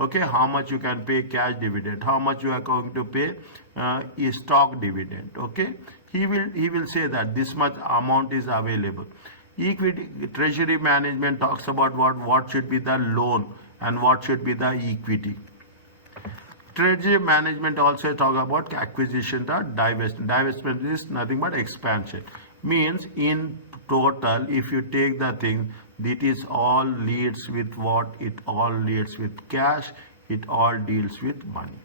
Okay, how much you can pay cash dividend, how much you are going to pay stock dividend. Okay, he will say that this much amount is available. Equity treasury management talks about what should be the loan and what should be the equity. Treasury management also talk about acquisition or divestment. Divestment is nothing but expansion. Means in total, if you take the thing, it is all leads with what? It all leads with cash. It all deals with money.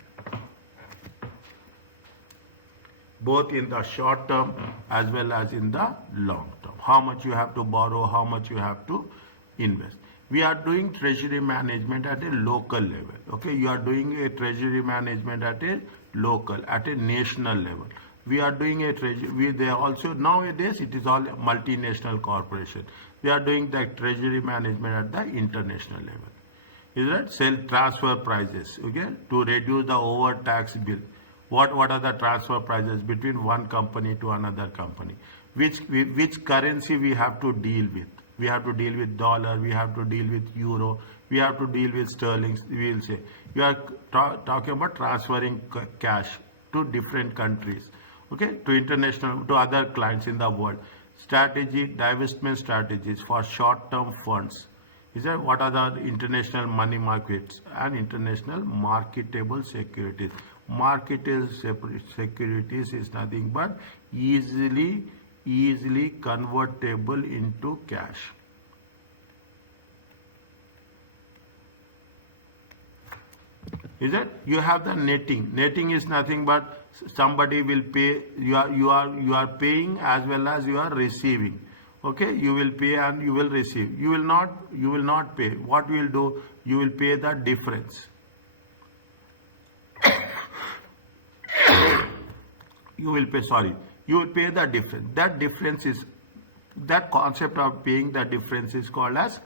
Both in the short term as well as in the long term. How much you have to borrow, how much you have to invest. We are doing treasury management at a local level. Okay, you are doing a treasury management at a local, at a national level. We are doing a treasury. They also nowadays it is all multinational corporation. We are doing the treasury management at the international level. Is that sell transfer prices? Okay, to reduce the overtax bill. What are the transfer prices between one company to another company? Which currency we have to deal with? We have to deal with dollar, we have to deal with euro, we have to deal with sterling. We will say you are talking about transferring cash to different countries, okay, to international, to other clients in the world. Strategy, divestment strategies for short-term funds. Is that what are the international money markets and international marketable securities? Marketable securities is nothing but easily convertible into cash. Is it? You have the netting. Netting is nothing but somebody will pay. You are paying as well as you are receiving. Okay, you will pay and you will receive. You will not pay. What you will do? You will pay the difference. You will pay. Sorry. You will pay the difference. That concept of paying the difference is called as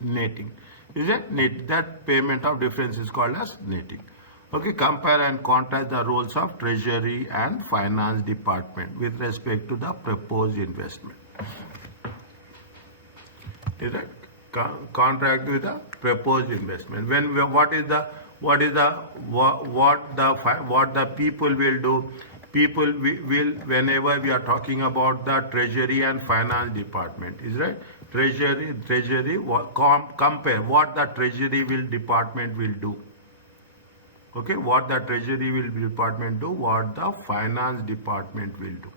netting. Is it? That payment of difference is called as netting. Okay, compare and contrast the roles of Treasury and Finance Department with respect to the proposed investment. Is it? Contract with the proposed investment. What the people will do? People will, whenever we are talking about the Treasury and Finance Department, is right? Treasury, compare what the Treasury department will do. Okay, what the Treasury department do, what the Finance Department will do.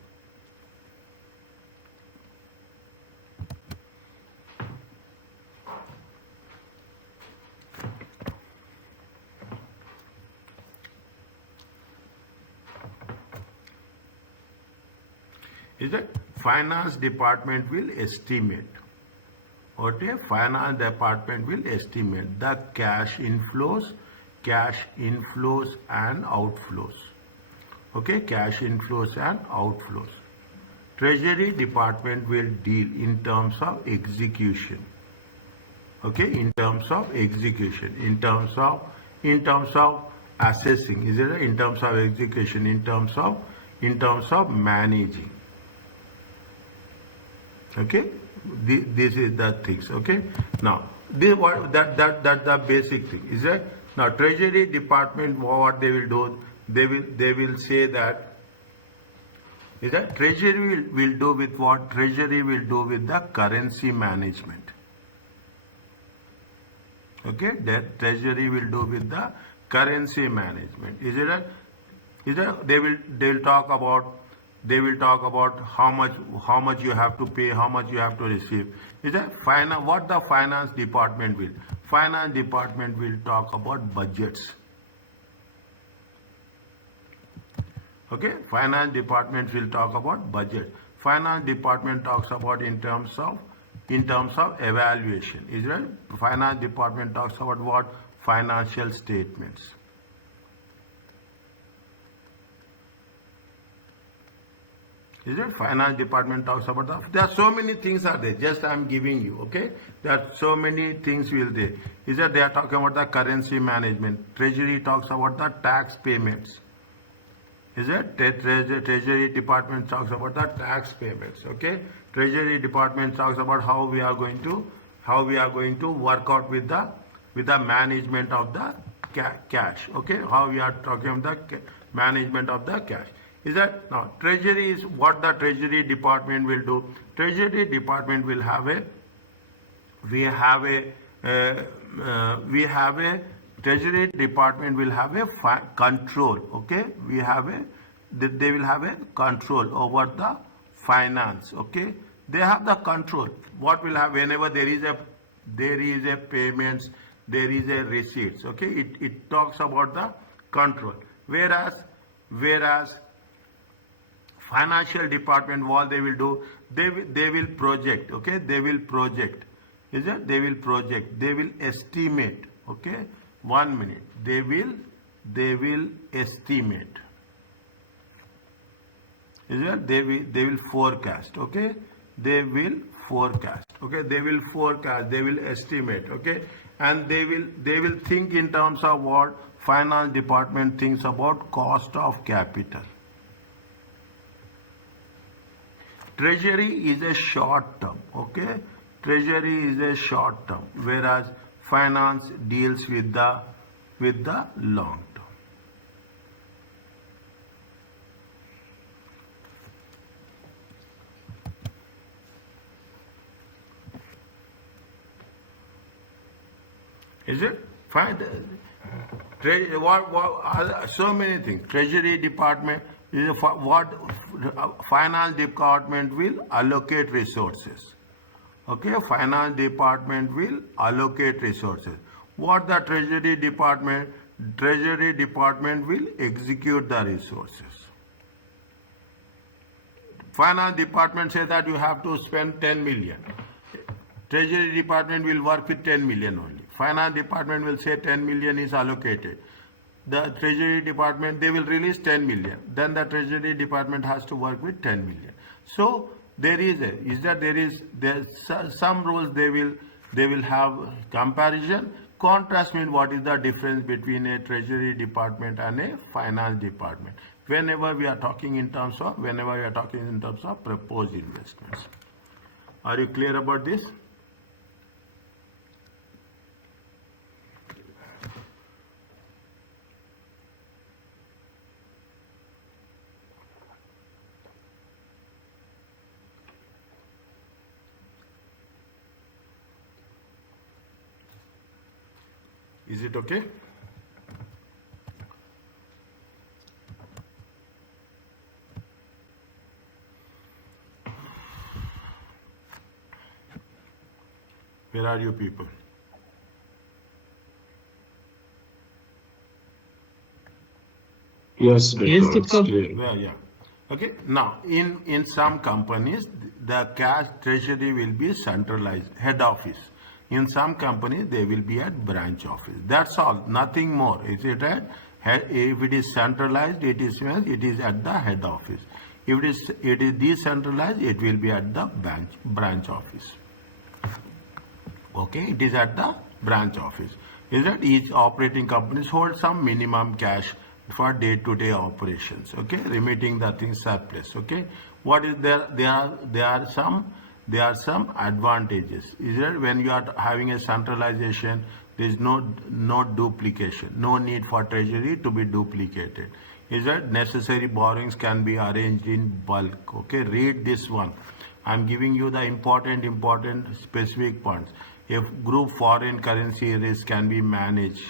Is that Finance Department will estimate. Okay, Finance Department will estimate the cash inflows and outflows. Okay, cash inflows and outflows. Treasury Department will deal in terms of execution. Okay, in terms of execution, in terms of assessing, is it? In terms of execution, in terms of managing. Okay, this is the things. Okay, now that's the basic thing. Is that now Treasury Department, what they will do? They will say that is that Treasury will do with what? Treasury will do with the currency management. Okay, that Treasury will do with the currency management. Is it? They will talk about. They will talk about how much you have to pay, how much you have to receive. Is that what the Finance Department will? Finance Department will talk about budgets. Okay, Finance Department will talk about budget. Finance Department talks about in terms of evaluation. Is right? Finance Department talks about what? Financial statements. Is it? Finance Department talks about there are so many things are there. Just I am giving you. Okay, there are so many things will there. Is that they are talking about the currency management. Treasury talks about the tax payments. Is it? Treasury Department talks about the tax payments. Okay, Treasury Department talks about how we are going to work out with the management of the cash. Okay, how we are talking about the management of the cash. Is that now Treasury is what the Treasury Department will do? Treasury Department will have a we have a treasury department will have a control, okay, they will have a control over the finance, okay, they have the control. What will have whenever there is a payments, there is a receipts, okay, it talks about the control. Whereas financial department, what they will do, they will project, okay, they will project, they will estimate, okay, 1 minute, they will estimate, they will forecast, okay, they will forecast, okay, they will forecast, they will estimate, okay, and they will think in terms of what finance department thinks about cost of capital. Treasury is a short term, okay, treasury is a short term, whereas finance deals with the long term. Is it fine? So many things. Treasury department is what finance department will allocate resources. Okay, finance department will allocate resources. What the treasury department will execute the resources. Finance department says that you have to spend 10 million. Treasury department will work with 10 million only. Finance department will say 10 million is allocated. The treasury department, they will release 10 million. Then the treasury department has to work with 10 million. So there is some rules they will have comparison. Contrast means what is the difference between a treasury department and a finance department. Whenever we are talking in terms of proposed investments. Are you clear about this? Is it okay? Where are you people? Yes, Doctor. Yes, It's Doctor. clear. Yeah. Okay. Now, in some companies, the cash treasury will be centralized, head office. In some companies, they will be at branch office. That's all. Nothing more. Is it right? If it is centralized, it is at the head office. If it is decentralized, it will be at the branch office. Okay, it is at the branch office. Is that each operating companies hold some minimum cash for day-to-day operations. Okay, remitting the thing surplus. Okay, what is there? There are some advantages. Is that when you are having a centralization, there is no duplication, no need for treasury to be duplicated. Is that necessary borrowings can be arranged in bulk. Okay, read this one. I'm giving you the important specific points. If group foreign currency risk can be managed.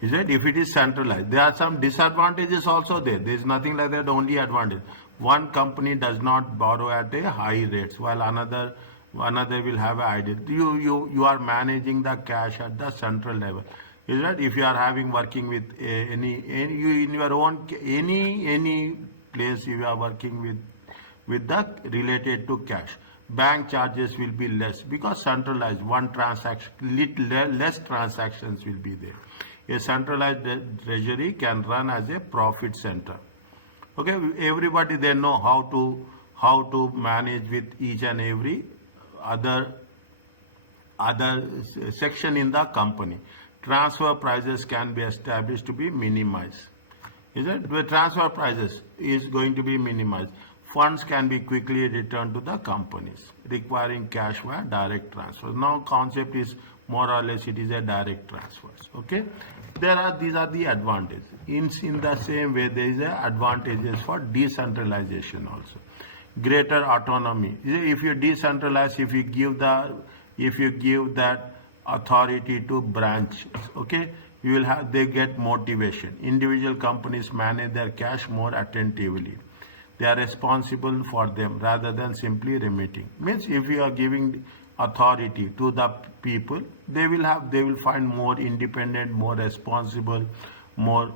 Is that if it is centralized, there are some disadvantages also there. There is nothing like that, only advantage. One company does not borrow at a high rates, while another will have an idea. You are managing the cash at the central level. Is that if you are working with any place you are working with the related to cash, bank charges will be less because centralized, one transaction, less transactions will be there. A centralized treasury can run as a profit center. Okay, everybody they know how to manage with each and every other section in the company. Transfer prices can be established to be minimized. Is it? The transfer prices is going to be minimized. Funds can be quickly returned to the companies, requiring cash via direct transfer. Now concept is more or less it is a direct transfers. Okay, these are the advantages. In the same way, there is a advantages for decentralization also. Greater autonomy. If you decentralize, if you give that authority to branches. Okay, you will have, they get motivation. Individual companies manage their cash more attentively. They are responsible for them rather than simply remitting. Means if you are giving authority to the people, they will find more independent, more responsible, more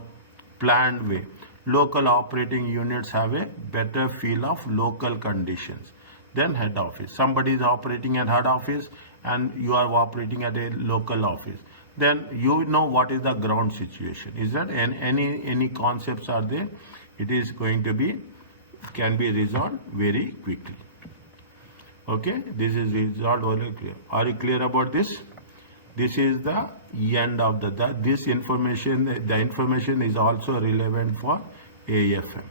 planned way. Local operating units have a better feel of local conditions than head office. Somebody is operating at head office and you are operating at a local office. Then you know what is the ground situation. Is that any concepts are there? It is going to be, can be resolved very quickly. Okay, this is resolved very clear. Are you clear about this? This is the end of this information. The information is also relevant for AFM.